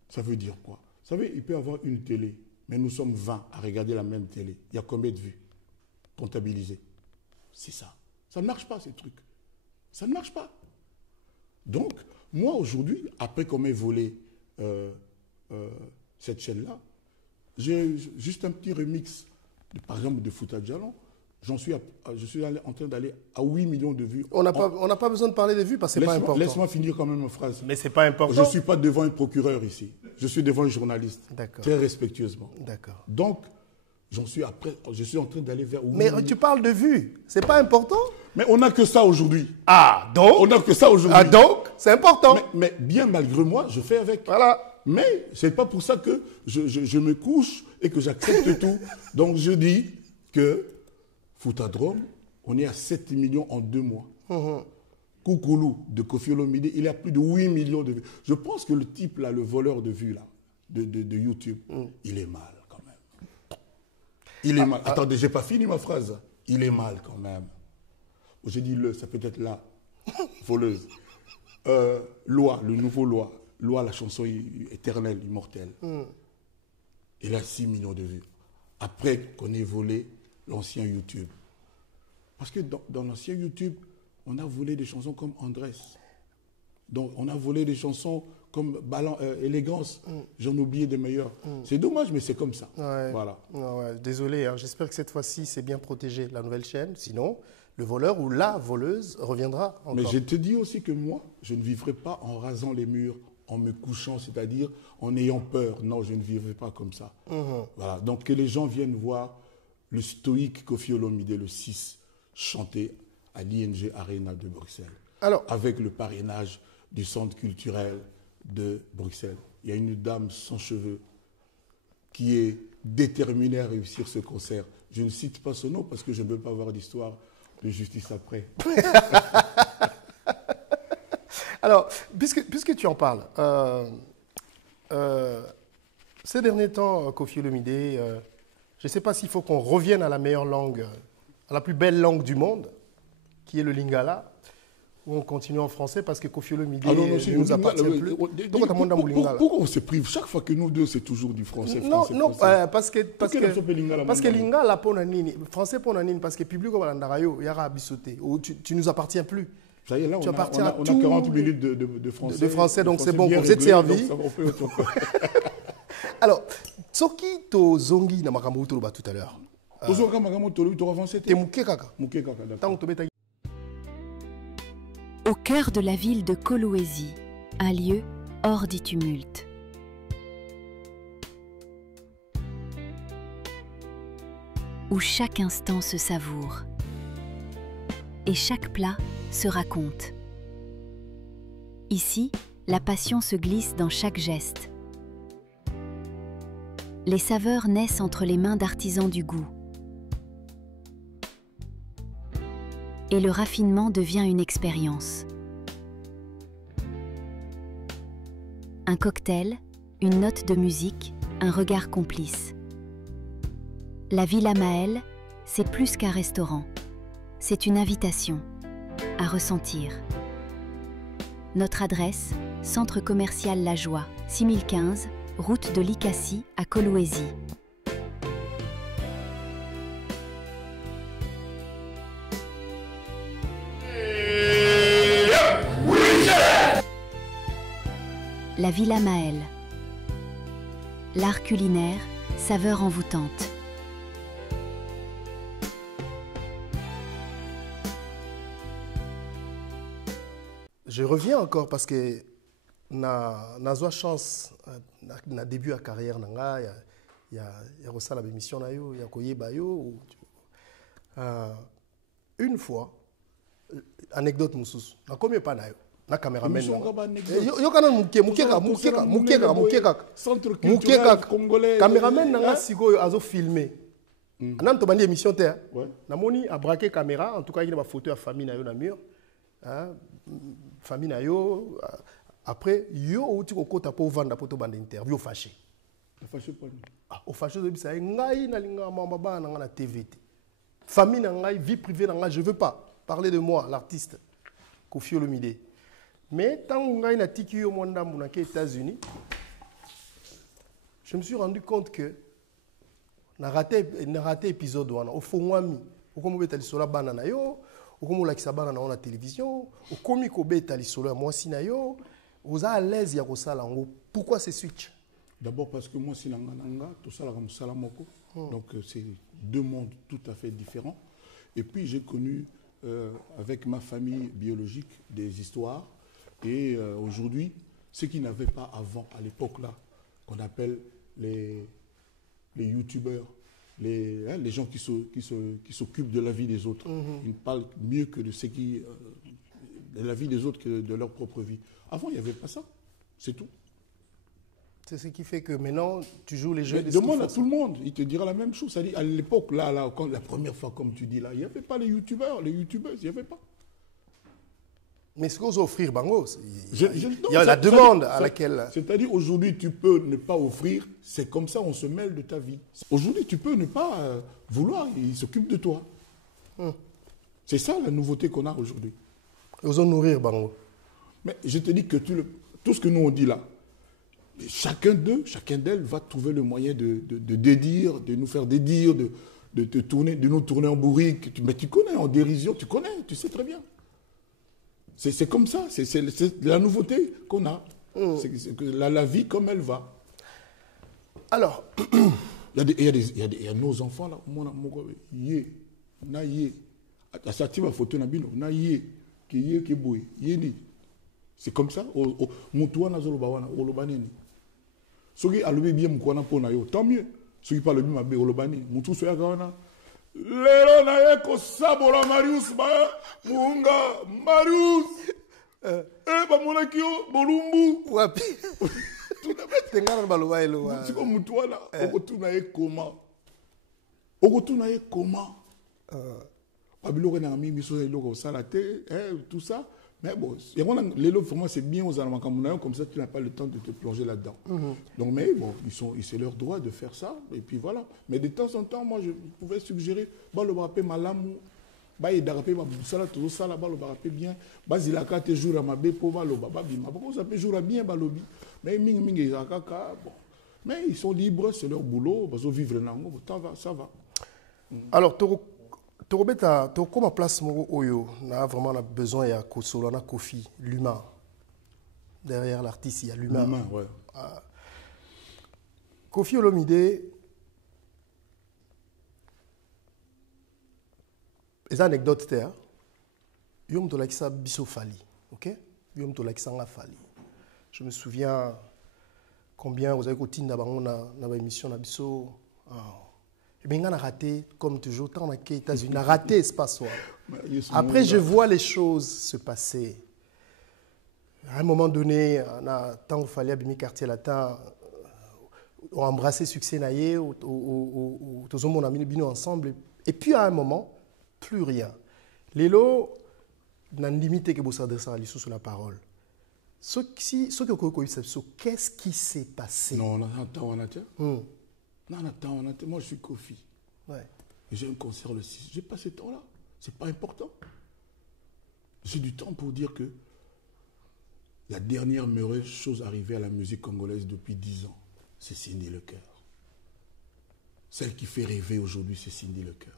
ça veut dire quoi? Vous savez, il peut y avoir une télé, mais nous sommes 20 à regarder la même télé. Il y a combien de vues comptabilisées? C'est ça. Ça ne marche pas, ces trucs. Ça ne marche pas. Donc, moi, aujourd'hui, après qu'on m'ait volé cette chaîne-là, j'ai juste un petit remix, par exemple, de Fouta Djalon. Je suis en train d'aller à 8 millions de vues. On n'a pas besoin de parler des vues parce que ce n'est pas important. Laisse-moi finir quand même ma phrase. Mais ce n'est pas important. Je ne suis pas devant un procureur ici. Je suis devant un journaliste. D'accord. Très respectueusement. D'accord. Donc, je suis en train d'aller vers... Mais tu parles de vues. Ce n'est pas important. Mais on n'a que ça aujourd'hui. Ah, donc? On n'a que ça aujourd'hui. Ah, donc? C'est important. Mais bien malgré moi, je fais avec. Voilà. Mais ce n'est pas pour ça que je me couche et que j'accepte tout. Donc je dis que Foutadrome, on est à 7 millions en 2 mois. Koukoulou de Koffi Olomide, il a plus de 8 millions de vues. Je pense que le type là, le voleur de vues là, de YouTube, il est mal quand même. Il est mal. Attendez, j'ai pas fini ma phrase. Il est mal quand même. J'ai dit ça peut être la voleuse. Loi, le nouveau Loi. Loi, la chanson éternelle, immortelle. Il a 6 millions de vues. Après qu'on ait volé l'ancien YouTube. Parce que dans l'ancien YouTube, on a volé des chansons comme Andrés. Donc, on a volé des chansons comme Élégance. J'en ai oublié des meilleurs. C'est dommage, mais c'est comme ça. Ouais. Voilà. Ouais, désolé, hein. J'espère que cette fois-ci, c'est bien protégé, la nouvelle chaîne. Sinon, le voleur ou la voleuse reviendra encore. Mais je te dis aussi que moi, je ne vivrai pas en rasant les murs, en me couchant, c'est-à-dire en ayant peur. Non, je ne vivrai pas comme ça. Voilà. Donc, que les gens viennent voir le stoïque Koffi Olomide, le 6, chanter à l'ING Arena de Bruxelles. Alors, avec le parrainage du centre culturel de Bruxelles. Il y a une dame sans cheveux qui est déterminée à réussir ce concert. Je ne cite pas son nom parce que je ne veux pas avoir d'histoire de justice après. Alors, puisque tu en parles, ces derniers temps, Koffi Olomide, je ne sais pas s'il faut qu'on revienne à la meilleure langue, à la plus belle langue du monde, qui est le Lingala, ou on continue en français parce que Koffi Olomide ne nous appartient plus. Pourquoi on se prive? Chaque fois que nous deux, c'est toujours du français. Non, parce que Lingala, français pour Nanine, parce que public comme l'Andarayo, il y a bisoté. Tu nous appartiens plus. Ça y est, là, on a 40 minutes de français. De français, donc c'est bon, vous êtes servi. Alors, Tsoki to Zongi na makambo tout à l'heure. Au cœur de la ville de Kolwezi, un lieu hors du tumulte. Où chaque instant se savoure et chaque plat se raconte. Ici, la passion se glisse dans chaque geste. Les saveurs naissent entre les mains d'artisans du goût. Et le raffinement devient une expérience. Un cocktail, une note de musique, un regard complice. La Villa Maëlle, c'est plus qu'un restaurant. C'est une invitation à ressentir. Notre adresse, Centre commercial La Joie, 6015, route de Likassi à Kolwezi. La Villa Maëlle. L'art culinaire, saveur envoûtante. Je reviens encore parce que na chance na début à carrière nanga il y a ça la émission na yo ya koyeba yo une fois anecdote mususu na combien pas na yo na caméraman yo kana mukeka congolais caméraman nanga sikoyo azo filmer nan to bandi émission te na moni a braquer caméra en tout cas il y a ba photo ya famille na yo na mur famille na yo après yo outi kokota po vanda poto banda interview fâché au fâché de bisa ngai na linga mama bana na TVT famille na ngai vie privée na ngai je veux pas parler de moi l'artiste Koffi Olomide mais tant ngai na tiki yo monda muna ke États-Unis je me suis rendu compte que na raté épisode wana au fongwami okomo beta lisola bana na yo okomo la kisabana na télévision okomi ko beta lisolo moi sinayo vous êtes à l'aise ya kosala ngo pourquoi ce switch? D'abord parce que moi si nanga tout ça comme salamoko donc c'est deux mondes tout à fait différents et puis j'ai connu avec ma famille biologique des histoires et aujourd'hui ce qu'ils n'avaient pas avant à l'époque là qu'on appelle les youtubeurs les gens qui s'occupent de la vie des autres. Ils ne parlent mieux que de ce qui de la vie des autres que de leur propre vie. Avant, il n'y avait pas ça. C'est tout. C'est ce qui fait que maintenant, tu joues les jeux Mais des demande à tout le monde, il te dira la même chose. C'est-à-dire, à l'époque, là, la première fois, comme tu dis là, il n'y avait pas les youtubeurs, les youtubeuses, il n'y avait pas. Mais ce qu'on offrir, Bango, il Non, y a la demande à laquelle... C'est-à-dire, aujourd'hui, tu peux ne pas offrir, c'est comme ça, on se mêle de ta vie. Aujourd'hui, tu peux ne pas vouloir, il s'occupe de toi. C'est ça la nouveauté qu'on a aujourd'hui. Osons nourrir, Bango. Mais je te dis que tout ce que nous on dit là, chacun d'eux, chacun d'elles va trouver le moyen de dédire, de nous faire dédire, de nous tourner en bourrique. Mais tu connais, en dérision, tu connais, tu sais très bien. C'est comme ça, c'est la nouveauté qu'on a. C'est que la vie comme elle va. Alors, il y a nos enfants là, c'est comme ça. Soki alobi bien mukwana pona yo, tant mieux. Soki parle bien mabe olobani, mutu so yakawana. Lelo na ye ko sabola Marius ba munga Marius. Ba mona kio bolumbu. wapi? Tengana baloba elo wa. Siko mutu wana okotuna ye comment? Okotuna ye comment? Babilo na mi biso eloko sala te, tout ça. Mais bon, l'élo, vraiment, c'est bien aux Alamakam, comme ça, tu n'as pas le temps de te plonger là-dedans. Donc, mais bon, c'est leur droit de faire ça, et puis voilà. Mais de temps en temps, moi, je pouvais suggérer, le barapé malamou, il darapé sala tout ça là-bas, le barapé bien, zilaka te jour à ma bé pour le bababi, ma pourquoi ça peut jouer bien balobi. Mais ming bon. Mais ils sont libres, c'est leur boulot, ils vont vivre là, ça va. Alors, Torobeta, comme à place Oyo, on a vraiment besoin de Kosolo, de Kofi, l'humain. Derrière l'artiste, il y a l'humain. L'humain, ouais. Kofi Olomide, les anecdotes, Yom Tolakisa Biso Fali, ok? Yom Tolakisa Fali. Je me souviens combien vous avez continué dans l'émission Biso. Et bien, on a raté, comme toujours, tant aux États-Unis, on a raté l'espace. Après, je vois les choses se passer. À un moment donné, tant qu'il fallait abîmer quartier latin, on a embrassé succès naïe, tout le monde a mis ensemble. Et puis, à un moment, plus rien. Lélo, on a limité que vous s'adressez à l'issue sur la parole. Qu'est-ce qui s'est passé? Non, on a non, attends, moi je suis Kofi. Ouais. J'ai un concert le 6. J'ai pas ce temps-là. C'est pas important. J'ai du temps pour dire que la dernière mauvaise chose arrivée à la musique congolaise depuis 10 ans, c'est Cindy Lecœur. Celle qui fait rêver aujourd'hui, c'est Cindy Lecœur.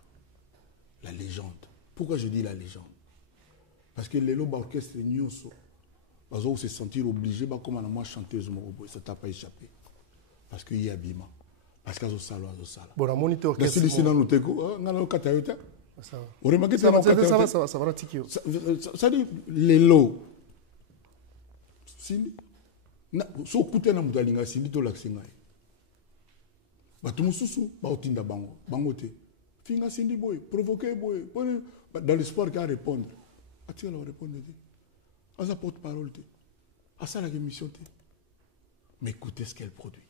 La légende. Pourquoi je dis la légende? Parce que les lobes orchestres nyonso, ils vont se sentir obligés, comme moi chanteuse, ça t'a pas échappé. Parce qu'il y a Bima. Parce que ça bon, la moniteur ça va. Ça dit les lots. Si so kuté na mudalinga sindi to laksenga. Ba tumususu ba otinda bango. Bango te. Finga sindi boy, provoquer boy. Dans l'espoir qu'à répondre. A-t-il à répondre? À sa porte-parole te. À ça la émission te. Mais écoutez ce qu'elle produit.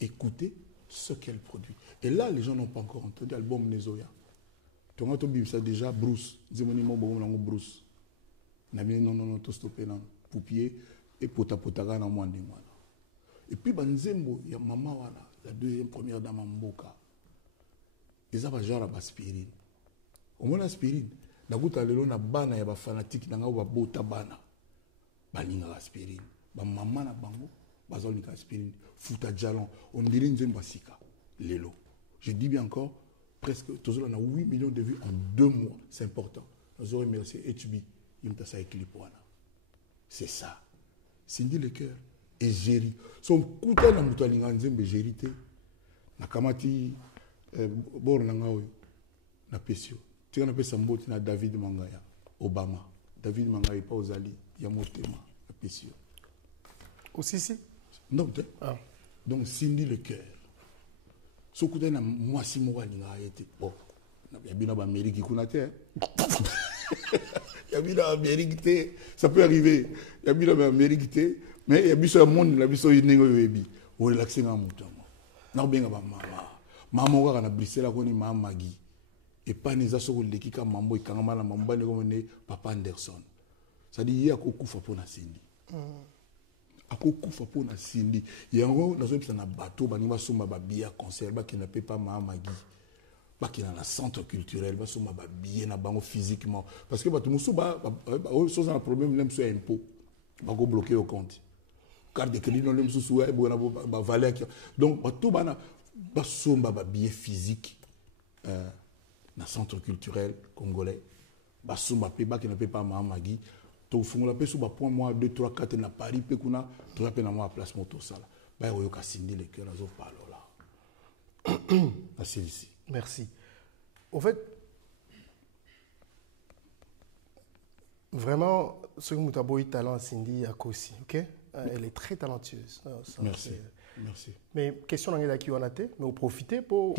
Écoutez ce qu'elle produit. Et là, les gens n'ont pas encore entendu l'album Nezoya. Tu as entendu ça déjà, Bruce. Bruce. Non, tout stoppé là. Poupier et potagana moi. Et puis, Banzembo, il y a maman, la deuxième première dame en Mboka. Ils ont genre aspirine. Au moins, aspirine. Naguta lelo na bana ya ba fanatique na ngao ba bota bana. Balinga aspirine. Ba maman na bango. Bazonika aspirine, Fouta Djalon, on dirait une sika, Lélo. Je dis bien encore, presque, on a 8 millions de vues en 2 mois. C'est important. Nous aurons remercié HB, c'est ça. Cindy Lecœur et Géry. Son kouta na mutalinga nzembe Gérité. Nakamati, bor nangaoyo, na pesio. Tu as appelé Samboti na David Mangaya, Obama. David Mangaya, pas aux alliés, Yamotema, na pesio. Aussi, si? Non, donc Cindy Lecœur. Ce que tu as moi si moi ni été bon. Il y a bien Amérique qui connaît. y a mis dans l'Amérique, ça peut arriver. Il y a mis dans l'Amérique, mais il y a mis sur le monde, il y a mis sur le monde. On relaxe dans mon temps. Non, bien, maman. Maman, on a brisé la connaît maman Maggie. Et pas les assos de l'équipe, maman, et quand maman, maman, papa Anderson. Ça dit, il y a beaucoup de pour la Cindy. A beaucoup pour la Cindy. Il y a un bateau, il y a un billet concert, qui n'a pas maman Maggie. Qui est dans le centre culturel, il y a un billet physiquement. Parce que tout le monde a un problème, même sur l'impôt. Il va bloquer au compte. Carte de crédit, on a valeur. Donc, tout le monde a un billet physique dans le centre culturel congolais. Il y a un billet qui n'a pas maman Maggie. Tu fais la paix sur point moi 2 3 4 na Paris pe kuna tu rappelles moi place moto sala ba yo ka sindi le cœur azo parlo là. C'est ici. Merci. Au fait, vraiment, ce que Moutaboui talent Cindy a aussi, ok? Elle est très talentueuse. Ça, merci. Merci. Mais question d'angéla qui on a été, mais au profiter pour.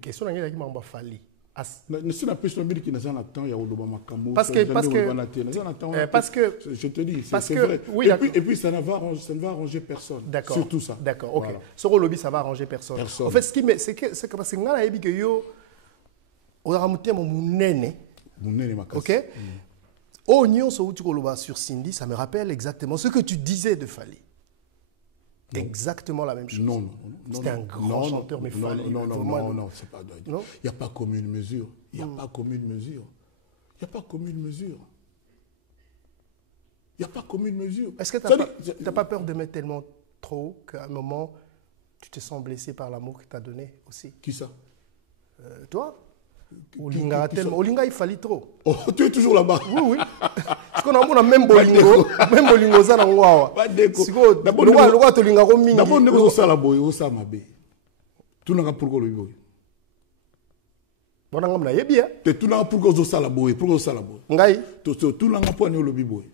Question d'angéla qui m'a fallu. Parce que je te dis, c'est vrai. Oui, et puis ça ne va arranger personne. D'accord. Surtout ça. D'accord, ok. Sur le lobby, ça va arranger personne. En fait, c'est que parce que nous avons dit que yo, on a ramené mon nene. Ok. Oignon sur Cindy, ça me rappelle exactement ce que tu disais de Fally. Non. Exactement la même chose. Non. C'était un grand chanteur, mais Fally. Non, c'est pas. Il n'y a pas commune mesure. Il n'y a pas commune mesure. Il n'y a pas commune mesure. Il n'y a pas commune mesure. Est-ce que tu n'as pas peur de mettre tellement trop qu'à un moment, tu te sens blessé par l'amour que tu as donné aussi? Qui ça? Toi? Olinga, il fallait trop. Oh, tu es toujours là-bas. Oui. Parce qu'on a même Bolingo. Même Bolingo, ça n'a pas de d'abord, nous avons ça là-bas. Nous avons ça tout n'a pas pour le boy. Bon, on a bien. Tout n'a pas pour le ça là-bas. Pour ça là-bas. Ngai. Tout n'a pas pour le boy.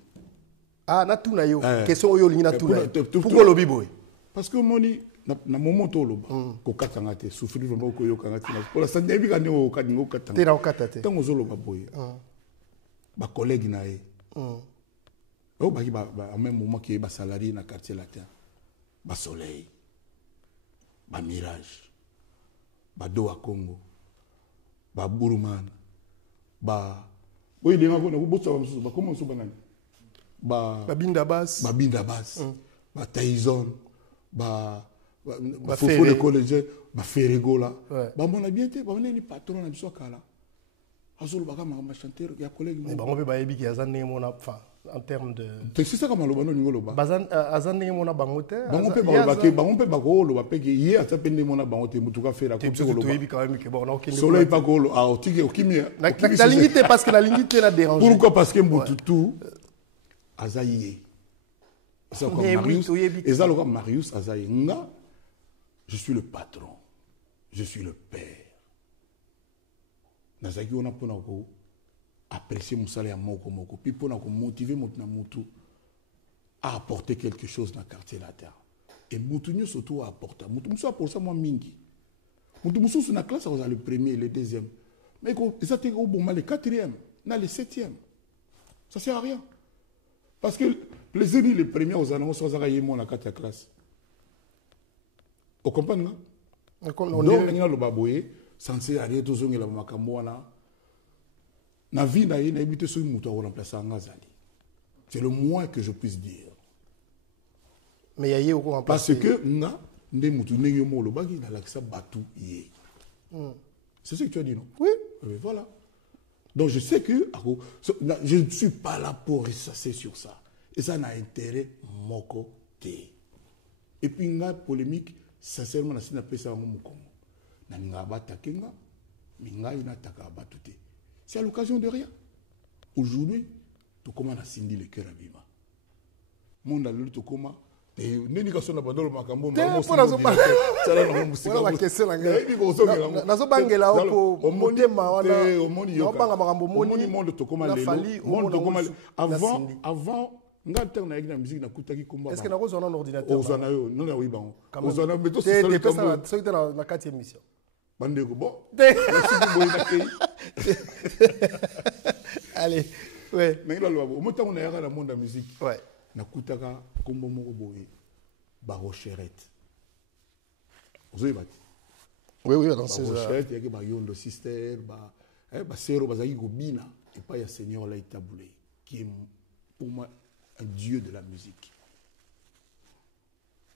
Ah, na tout na yo. Question yo lingina tout na. Pourquoi le boy? Parce que moni na moment to loba ko katanga te souffrir vraiment ko yo kanga te pour la sanya bi kane o kadingo katanga te na o katate tango zo loba boy ba collègue na e o ba ki ba en même moment qui ba salarié na quartier latin ba soleil ba mirage ba do a Congo ba Buruman ba boy de ngako na ko botsa ba comment so banani ba binda bass ba Tyson ba Fofo de collège ba Ferrego là ba mon bien te ba neni patron na biso kala azolo ba kama chanteur ya collègue mais ba ngombe ba yebi ki azane mona enfin en termes de c'est ça comme lo bano ngolo ba bazan azane mona bangote ba ngombe ba ko lo ba peke ye atapende mona bangote mutuka fera ko ko lo yebi quand même que bon na okende soleil pas ko lo a otike okimia la lingité parce que la lingité la dérange pourquoi parce que mututu azaïe c'est comme Marius et ça comme Marius azaïe nga. Je suis le patron. Je suis le père. Nazaki on a pour nous apprécier mon salaire moko puis pour nous motiver mon à apporter quelque chose dans le quartier latin. Et Moutounio surtout à apporter. Moutounio pour ça moi mingi. Moutounio sur la classe on a le premier et le deuxième. Mais ça t'est au bon mal le quatrième, dans le septième. Ça sert à rien. Parce que les ennemis les premiers aux annonces aux arayemons la quatrième classe. Vous comprenez? Donc, on est dans le baboye, censé aller tous les makamboana. Na vie na yé na habité sur une mouton remplacer en Azali. C'est le moins que je puisse dire. Mais y a yé au parce que na ne mouton ne yomo le bagi na laksa batou yé. C'est ce que tu as dit non? Oui. Voilà. Donc je sais que je ne suis pas là pour ressasser sur ça. Et ça n'a intérêt mon côté. Et puis une polémique. Sincèrement, si on a fait ça, c'est à l'occasion de rien. Aujourd'hui, tu commences à scinder le cœur à vivre. Mon allo tu commences. Neni kaso na bandolo makambo ma ça la na musika la question la ngela na so bangela opo motema wana no banga makambo moni monde to koma lelo monde to koma avant nga terre na na musique na kutaki komba. Est-ce que na kozona un ordinateur? Ozana yo non na wiba. Ozana mais to c'est ça la ça était la 4e émission. Bandeko bon. Merci beaucoup na kei. Allez, Ouais. Mais il a le au moment où on est dans le monde de la musique. Ouais. Na kutaka kombo moko boye ba Rocherette. Vous avez battu. Oui, dans Ba ces Rocherette, il y a ba Yondo Sister, ba Sero Bazaki Gobina et pas il y a Seigneur Laïta Boulé qui est pour moi un dieu de la musique.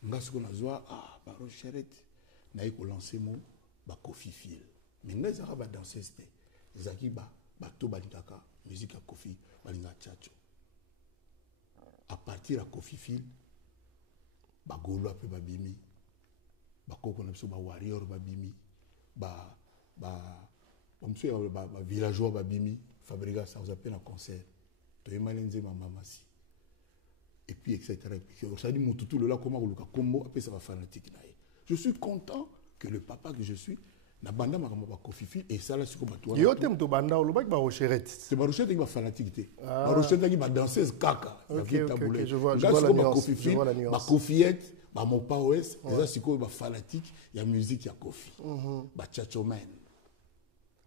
Ngas qu'on a zoa ba Rocherette na ko lancer mon ba Kofi Fil. Mais les arabes ba danser c'était Zaki ba to balingaka musique à Kofi balinga tchacho. À partir de Kofi Fil, ba Golo ape ba bimi, ba Koko na biso ba warrior ba bimi, ba villageois ba bimi, Fabriga ça vous appelle un concert. To emalenze ma mamasi. Et puis etc. Ça dit mututu le là comment ko luka kombo ape ça va fanatique nae. Je suis content que le papa que je suis na banda makamba ba Kofi Fil et ça là siko ba toi. Yo tem to banda lo ba Rocherette. C'est ba Rocherette qui va fanatique. Ba Rocherette qui va danseuse kaka. Ok, je vois la nuance. Je vois la nuance. Ba Kofiette, ba mon paoes, ça siko ba fanatique, il y a musique il y a Kofi. Ba Chacho Man.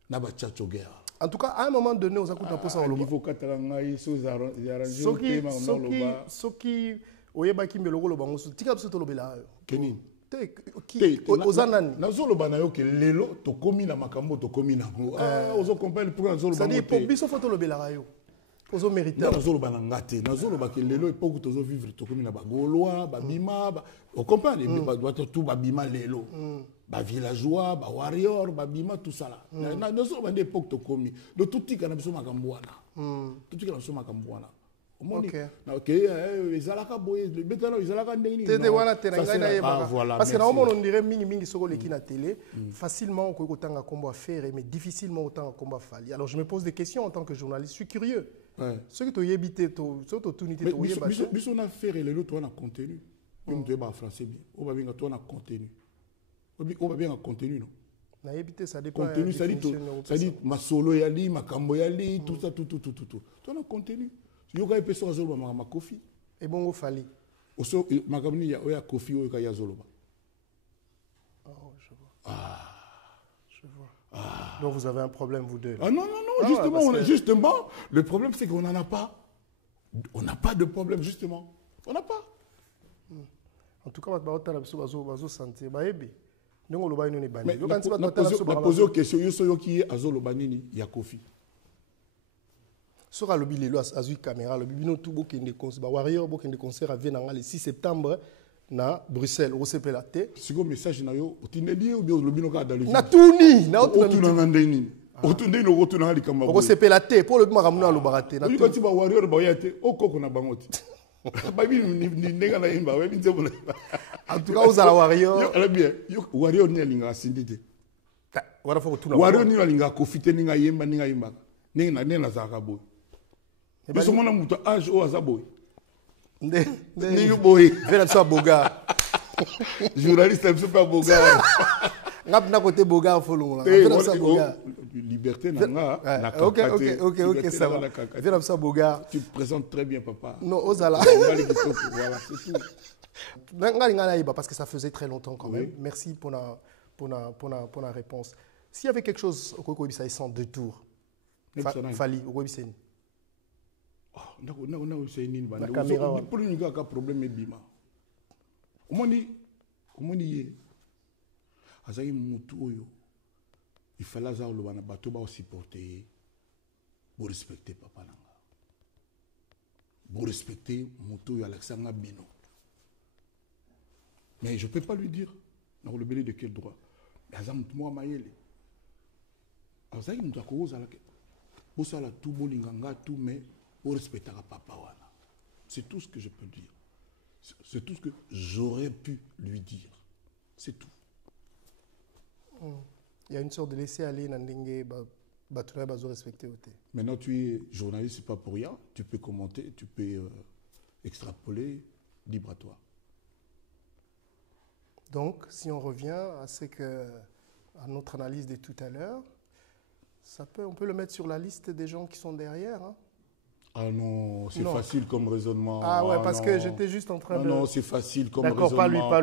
Na ba Chacho Girl. En tout cas, à un moment donné, on a coupé un peu ça. Niveau katalanga iso arrangé soki oyeba kimbe loko lo bango so tika biso to lobela. Kenin. Qui ozanani nazoloba na yo ke lelo to komi na makambo to komi na ngo ozo comprendre pour nazoloba ça dit pour biso photo lobela yo ozo mériter nazoloba na ngate nazoloba ke lelo epoku tozo vivre to komi na ba Gaulois ba bima on comprend ba doit tout ba bima lelo ba villageois ba warrior ba bima tout ça là nazoloba de epoque to komi do tout tika na biso makambo wana tout tika na biso makambo wana. Ok. Izalaka boye, betano izalaka ndeni. Tete wana tenanga na yeba. Parce que na on dirait mingi soko leki na télé, facilement ko tanga kombo à faire mais difficilement autant kombo à fali. Alors je me pose des questions en tant que journaliste, je suis curieux. Ceux qui to yebité to tunité to yeba. Mais on a fait le toi na contenu. Même tu es français bien. On va bien toi na contenu. On va bien en contenu non. Na yebité ça dépend. Contenu ça dit ma solo yali, ma kambo yali, tout ça tout. Toi na contenu. Yoga e peso azolo ma Kofi et bongo fali oso makamni ya oya Kofi oyo ka ya zoloba. Je vois. Je vois. Donc vous avez un problème vous deux. Non, justement le problème c'est qu'on n'en a pas. On n'a pas de problème justement. On n'a pas. En tout cas ba otala biso bazo santé ba ebi. Ndongo loba ino ne bani. Yo kanti ba otala biso ba poser question yo so yo ki azolo banini ya Kofi. Sera le bilelo azui caméra le bibino tout bokende concert ba warrior bokende concert avec na le 6 septembre na Bruxelles au CPLAT. Siko message na yo otindeli ou bien le bino ka dalu. Na tuni na otuna ngandeni. Otundeni no otuna ali kamba. Au CPLAT pour le makamuna lo barate na. Yo kanti ba warrior ba yate okoko na bangoti. Ba bi ni nenga na imba we binze bona. En tout cas aux ala warrior. Yo ala bien. Yo warrior ni alinga sindite. Wala fo tuna. Warrior ni alinga kofite ni nga yemba ni nga imba. Nena zaka boy. Biso mona mutu âge o azaboy. Ni boy. Vela ça boga. Journaliste un peu boga. Ngap na côté boga folo la. Vela ça boga. Liberté na nga. OK ça va. Vela ça boga. Tu présentes très bien papa. Non, ozala. Voilà, c'est tout. Parce que ça faisait très longtemps quand même. Merci pour la réponse. S'il y avait quelque chose au Koko Ibisa sans deux tours. Fali au Ibiseni. La caméra pour une gars qui a problème bima omoni ye azaki mutu oyo il fallait za lo bana bato ba supporter pour respecter papa nanga pour respecter mutu oyo Alexandre Bino mais je peux pas lui dire dans le belé de quel droit mais azam moi mayele azaki mutu akoza la pour ça la tout bolinganga tout mais pour respecter papa wana. C'est tout ce que je peux dire. C'est tout ce que j'aurais pu lui dire. C'est tout. Il y a une sorte de laisser aller dans ndenge batuna bazo respecter oté. Maintenant tu es journaliste, c'est pas pour rien, tu peux commenter, tu peux extrapoler, libre à toi. Donc si on revient à notre analyse de tout à l'heure, on peut le mettre sur la liste des gens qui sont derrière hein? Ah non, c'est facile comme raisonnement. Ah ouais, parce que j'étais juste en train de... Non, c'est facile comme raisonnement. D'accord, pas lui. Ah, pas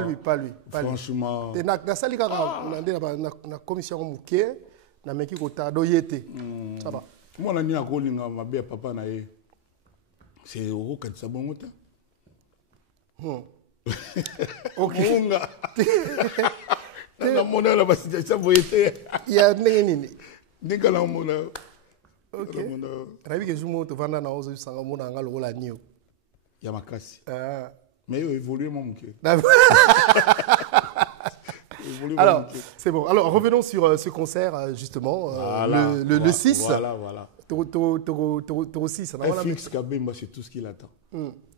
lui. Pas lui. Franchement. Na commission mouké, na meki kota do yete. Ça va. Moi na ni akolinga mabe papa na ye. C'est au kanisa bongo. OK. Munga. Na mona la basi ça voyete. Ya nini? Ndika na mona. OK. Rabi ke jumo to vanda na ozo sanga mona nga lokola nio. Ya makasi. Ah. Mais il évolue mon muké. Alors, c'est bon. Alors, revenons sur ce concert, justement, voilà, le 6. Voilà. Toro 6. FX Kabemba, c'est tout ce qu'il attend.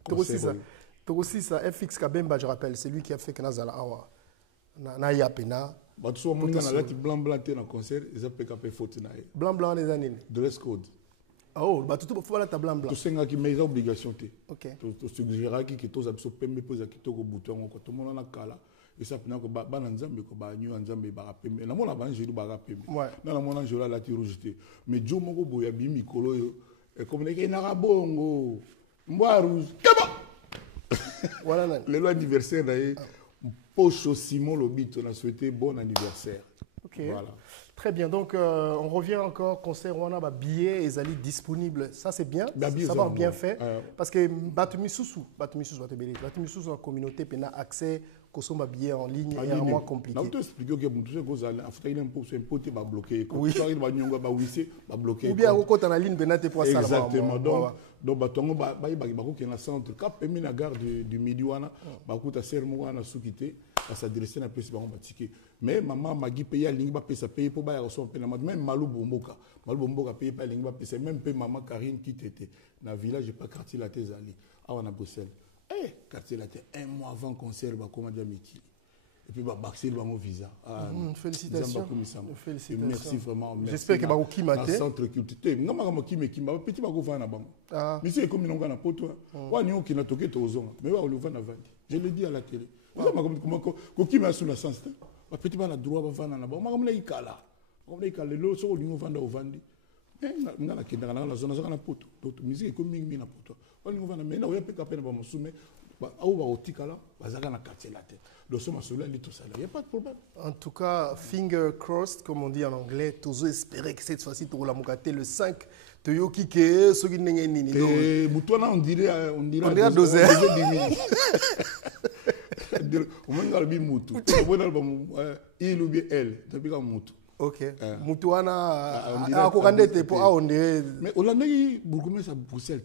Toro 6, FX Kabemba, je rappelle, c'est lui qui a fait Kanazala Awa. Na Yapena. Tu vois, mon gars, tu blanc dans le concert, ils appellent KP faute. Blanc des années. Dress code. Oh, tout le monde a blanc. Tu sais qu'il y a des obligations. Ok. Tu suggéreras que tu as besoin de poser un bouton. Tout le monde a kala. Et ça, pendant que tu as nzambe ko ba nyu nzambe ba pembe. Na mona ba njelu ba pembe. Na mona njelu la ti rejeté. Mais jo moko boya bi mikolo yo. Et comme les na bongo. Mboa rouge. Voilà. Le anniversaire d'ailleurs. Pocho Simon Lobito, on a souhaité bon anniversaire. Ok. Voilà. Très bien. Donc, on revient encore. Concert, on a billets et ali disponibles. Ça, c'est bien. Ça va bien fait. Parce que Batumi Soussou en communauté, on a accès à billets en ligne et à moins compliqué. On expliqué que vous bloqué. Ou bien, on a ligne exactement. Donc, batongo ba qui na centre cap permis la gare du Midiwana ba kuta sermo na soukité à s'adresser na place ba ticket. Mais maman magi payer ligne ba pesa payer pour ba ya reçoit même Malou Bomboka payer pas ligne ba pesa même pe maman Karine qui était na village pas quartier la Tezali à na Bruxelles. Quartier la un mois avant concert ba comment dire miki. Et puis bah baxer le visa. Félicitations. Merci vraiment. J'espère que Baroki m'a centre culturel. Non ma qui me kimba petit ba go vana bango. Monsieur comme non na poto. Wa ni qui na toke to zonga. Mais wa le vana vandi. Je le dis à la télé. Vous avez comment ko qui m'a sous la sens. Ba petit ba na droit ba vana na ba. Ma comme la ikala. Comme la ikala le so ni vanda o vandi. Mais na kinda na zona zona na poto. Donc musique comme mingi na poto. Wa ni vana mais na o yapeka pena ba musume. Il n'y a pas de problème. En tout cas, finger crossed, comme on dit en anglais, toujours espérer que cette fois-ci, tu la mokate le 5. Toyoki ke so ki nenge nini. On dirait dosé. On m'a dit mutu. Il ou bien elle, depuis quand mutu. OK. Mutuana akokande te po aonde. Mais on a dit bourgmestre à Bruxelles,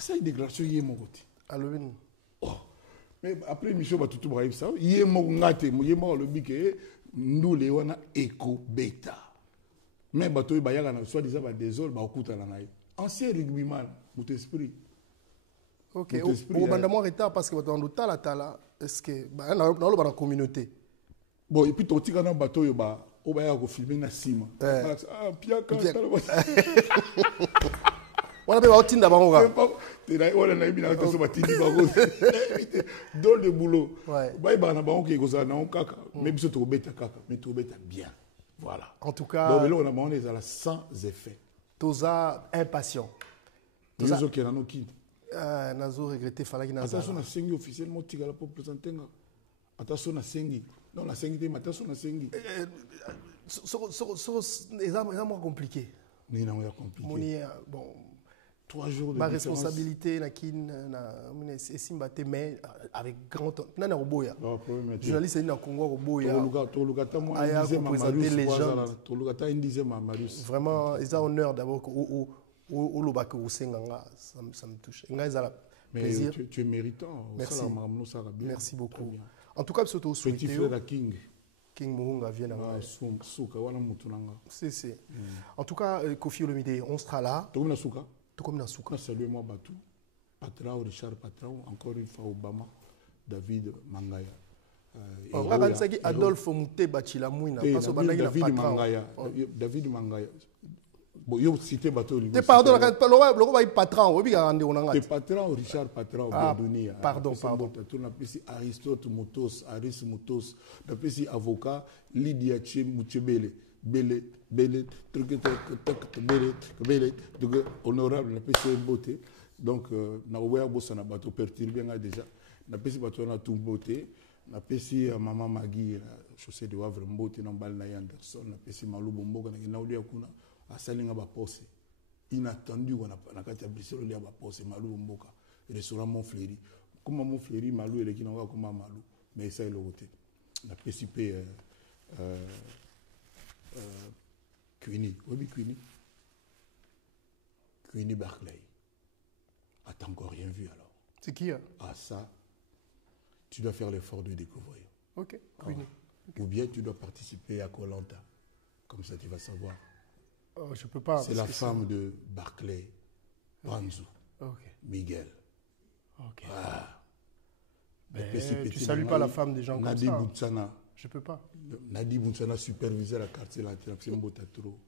ça une déclaration hier mon côté. Alobin. Mais après Michel va tout brave ça. Il est mort ngate, il est mort le bique nous les wana éco bêta. Mais bateau bayaka na soit disant ba désol ba okuta na ngai. Ancien rugbyman, mon esprit. OK. Au banda mo retard parce que bateau ndota tala est-ce que ba na lo ba communauté. Bon et puis to tika na bateau yo ba o ba ya ko filmer na sima. Ah piaka tala. On a otinda bangoka. On a mis dans so batindi bango. Dans le boulot. Ba ba na bango ki ko za na on kaka. Mais biso to beta kaka, mais to beta bien. Voilà. En tout cas, donc là on a demandé ça sans effet. Toza impatient. Toza qui na no ki. Nazo regretter fala ki na za. Attention na sengi officiellement tika la pour présenter nga. Attention na sengi. Non la sengi te attention na sengi. C'est moins compliqué. Ni na ya compliqué. Bon 3 jours de ma responsabilité na kin na esimbate mais avec grand na roboya journaliste na Congo roboya vraiment ils ont honneur d'abord au lobaka au senganga ça me touche ngazala plaisir. Tu es méritant. Merci beaucoup. En tout cas surtout souhaiter petit frère de King Muhunga vient à c'est en tout cas Kofi Olomide on sera là tout comme dans Souka. Salut moi Batou, Patrao, Richard Patrao, encore une fois Obama, David Mangaya. Adolphe Mouté Bachila Mouina. David Mangaya. Bon, il y a cité Bateau. Pardon, le patron, patron, Richard Patrao, pardon. Tu n'as pas Aristote Moutos, Aris Moutos, tu n'as pas avocat Lydia Mouchebele. Belle, honorable, la PC beauté. Donc, na ouvert bossa na bateau perturbé déjà. Na PC bateau na tout beauté. Na pesi maman Magui chaussée de Wavre Mbote na mbal na Anderson na pesi Malubo Mboka na kina ulia kuna asalinga ba pose inattendu na kati ya briselo lia ba pose Malubo Mboka restaurant Montfleury comme Montfleury Malou ele kina wa comme Malou mais ça est le côté na pesi pe Queenie Obi Queenie Barclay. Ah, t'as encore rien vu alors? C'est qui? Ah, ça, tu dois faire l'effort de découvrir. Ok, Queenie. Okay. Ou bien tu dois participer à Koh Lanta. Comme ça, tu vas savoir. Oh, je peux pas. C'est la femme de Barclay, Panzu, Miguel. Ok. Ah. Tu salues pas la femme des gens Nadi comme ça. Boutsana. Je peux pas. Nadi Boutsana superviseur à quartier latin. C'est un beau tatro.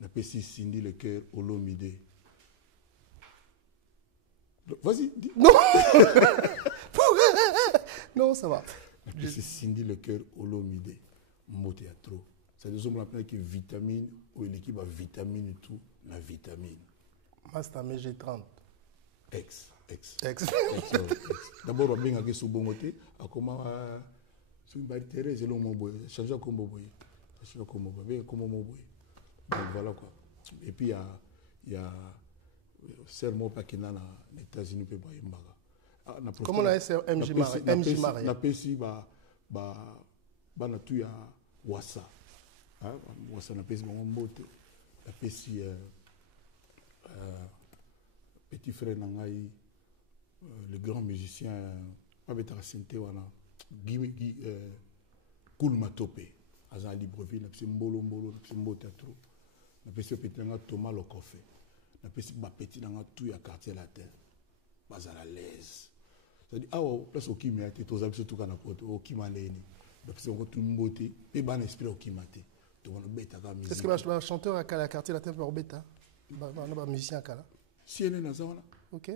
Na pesi Cindy le cœur Olomide. Vas-y, dis. Non. Non, ça va. C'est Cindy le cœur Olomide. Moté à trop. C'est des hommes qui vitamine ou l'équipe a vitamine et tout, la vitamine. Master MG30. Ex. D'abord, on a bien sous bon côté. À comment sur une barrière, c'est l'homme boy. Changer comme boy. Changer comme boy. Comme boy. Donc voilà quoi. Et puis il y a seulement pas qui n'a les États-Unis peut pas y mbaga. Comment on a MJ Marie? Na pesi na tu ya wasa. Wasa na pesi bango mbote. Na pesi petit frère nangai le grand musicien pas betara sente wana Guy Koul Matope aza Libreville na pesi mbolo na pesi mbote trop. Na pesi petit nanga Thomas Lokofe. Na pesi ba petit nanga tout ya quartier latin. Bas à l'aise. C'est-à-dire place au kimate to zabiso tout kana poto au kimaleni. Na pesi on tout mbote et ban esprit au kimate. To wana beta ka musique. Est-ce que le chanteur à quartier latin pour beta? Ba musicien kala. Si elle est na zawana. OK.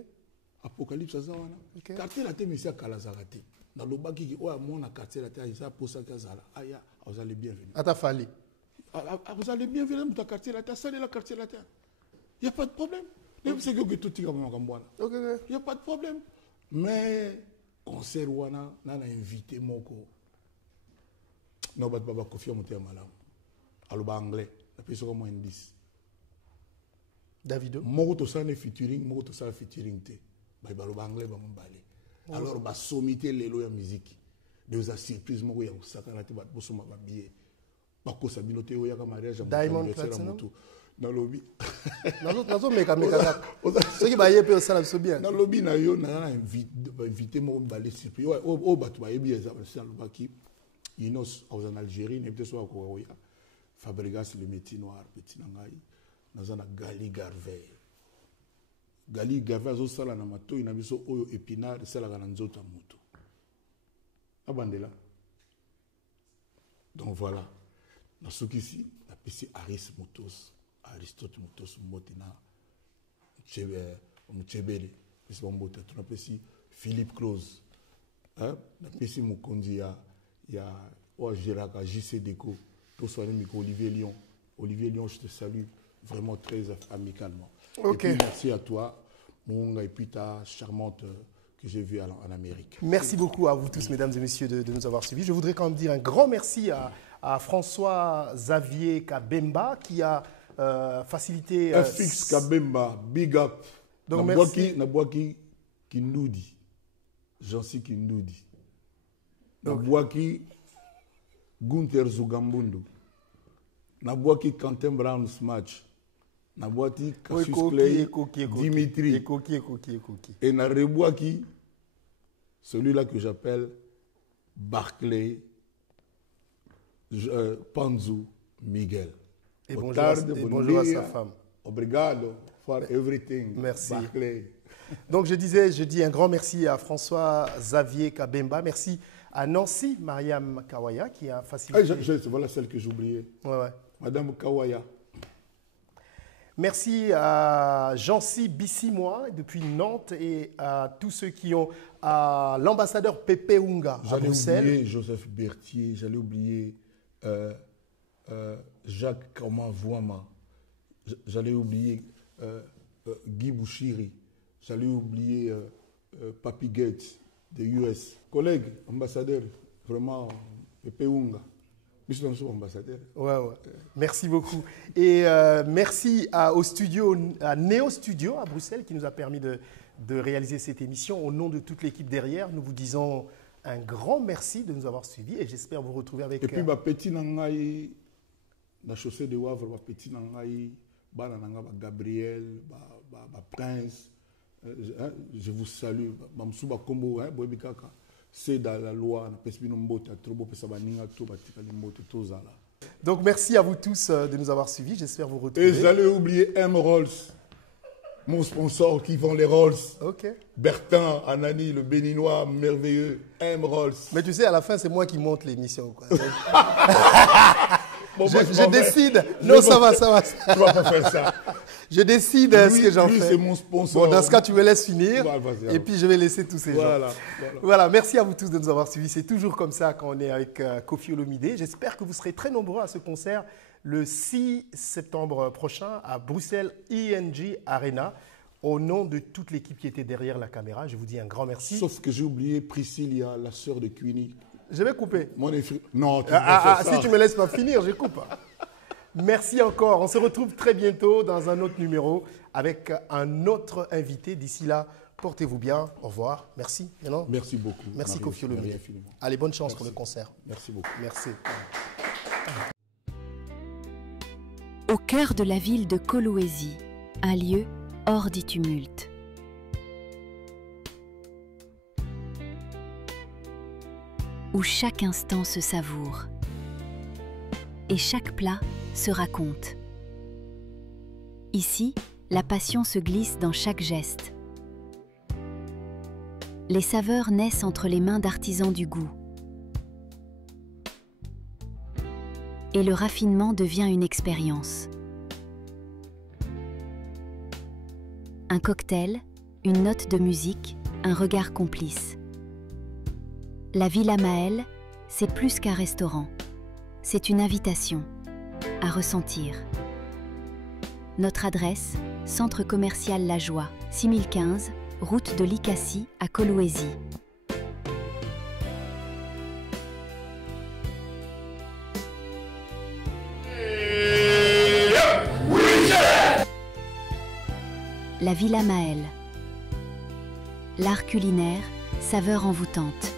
Apocalypse zawana. Quartier latin monsieur kala zarate. Na lobaki ki o mona quartier latin isa posa kazala. Aya, vous allez bienvenue. Ata fali. Vous allez bien venir dans le quartier latin, ça le quartier latin. Il n'y a pas de problème. C'est que tout est comme ça. Il n'y a pas de problème. Mais, concert, on a invité mon co. Non, pas de confiance, mon terme là. Alors, anglais, la personne comme un 10. Davido. Mon to ça featuring, mon to ça featuring te. Bah, anglais, bah, mon balai. Alors, bah, sommité les lois musique. Deux surprises, mon gars, ça quand tu vas bosser ma billet. Bako sabino te oyaka mariage Diamond Platinum na lobby nazo meka ceux qui baye pe osala biso bien na lobby na yo na invité mo balé surprise o batu baye bien ça c'est lobaki inos en Algérie ne peut soit ko oya Fabregas le métier noir petit nangai nazana Gali Garvey azo sala na mato ina biso oyo épinard sala na nzota mutu abandela donc voilà. Na sukisi na pesi Aristote Mutos Motina Mchebele pesi bombote na pesi Philippe Close na pesi Mukonzi ya o Géraka JC Deco to soigner miko Olivier Lyon je te salue vraiment très amicalement. OK. Et puis, merci à toi Munga et puis ta charmante que j'ai vue en Amérique. Merci beaucoup à vous tous mesdames et messieurs de nous avoir suivis. Je voudrais quand même dire un grand merci à François Xavier Kabemba qui a facilité... FX Kabemba, big up. Donc merci. Nabwaki Kindoudi. Jansi Kindoudi. Nabwaki Gunther Zugambundu. Nabwaki Quentin Brown Smatch. Nabwaki Cassius Clay, Dimitri. Et Narebwaki, celui-là que j'appelle Barclay, Panzu Miguel. Et bonjour à sa femme. Obrigado for everything. Merci. Barclay. Donc je dis un grand merci à François Xavier Kabemba. Merci à Nancy Mariam Kawaya qui a facilité. Voilà celle que j'oubliais. Ouais. Madame Kawaya. Merci à Jancy Bissimois depuis Nantes et à tous ceux qui ont à l'ambassadeur Pepe Unga à Bruxelles. J'allais oublier Joseph Berthier, j'allais oublier Jacques Kamavouama, j'allais oublier Guy Bouchiri, j'allais oublier Papy Gates, de US. Collègue, ambassadeur, vraiment, Pepe Unga. Ambassadeur. Ouais. Merci beaucoup. Et merci au studio, à Néo Studio à Bruxelles qui nous a permis de réaliser cette émission. Au nom de toute l'équipe derrière, nous vous disons un grand merci de nous avoir suivis et j'espère vous retrouver avec... Et puis, petit nangai, la chaussée de Wavre, petit nangai, Gabriel, Prince, je vous salue. Bamsuba Kombo, c'est dans la loi. Donc merci à vous tous de nous avoir suivis. J'espère vous retrouver. Et j'allais oublier M. Rolls, mon sponsor qui vend les Rolls. Ok. Bertin, Anani, le béninois merveilleux, M. Rolls. Mais tu sais, à la fin, c'est moi qui monte l'émission. Bon, je décide. Non, ça va. Tu vas pas faire ça. Je décide ce que j'en fais. C'est mon sponsor. Bon, dans ce cas, tu me laisses finir. Vas-y. Et puis, je vais laisser tous ces gens. Voilà, merci à vous tous de nous avoir suivis. C'est toujours comme ça quand on est avec Koffi Olomide. J'espère que vous serez très nombreux à ce concert le 6 septembre prochain à Bruxelles ING Arena. Au nom de toute l'équipe qui était derrière la caméra, je vous dis un grand merci. Sauf que j'ai oublié Priscilla, la sœur de Queenie. Je vais couper. Non, si tu ne me laisses pas finir, je coupe. Merci encore. On se retrouve très bientôt dans un autre numéro avec un autre invité. D'ici là, portez-vous bien. Au revoir. Merci. Merci beaucoup. Merci Koffi Olomide. Allez, bonne chance pour le concert. Merci beaucoup. Merci. Au cœur de la ville de Kolwezi, un lieu hors du tumulte. Où chaque instant se savoure et chaque plat se raconte. Ici, la passion se glisse dans chaque geste. Les saveurs naissent entre les mains d'artisans du goût. Et le raffinement devient une expérience. Un cocktail, une note de musique, un regard complice. La Villa Maëlle, c'est plus qu'un restaurant. C'est une invitation à ressentir. Notre adresse, Centre commercial La Joie, 6015, route de Likassi à Kolwezi. La Villa Maëlle. L'art culinaire, saveur envoûtante.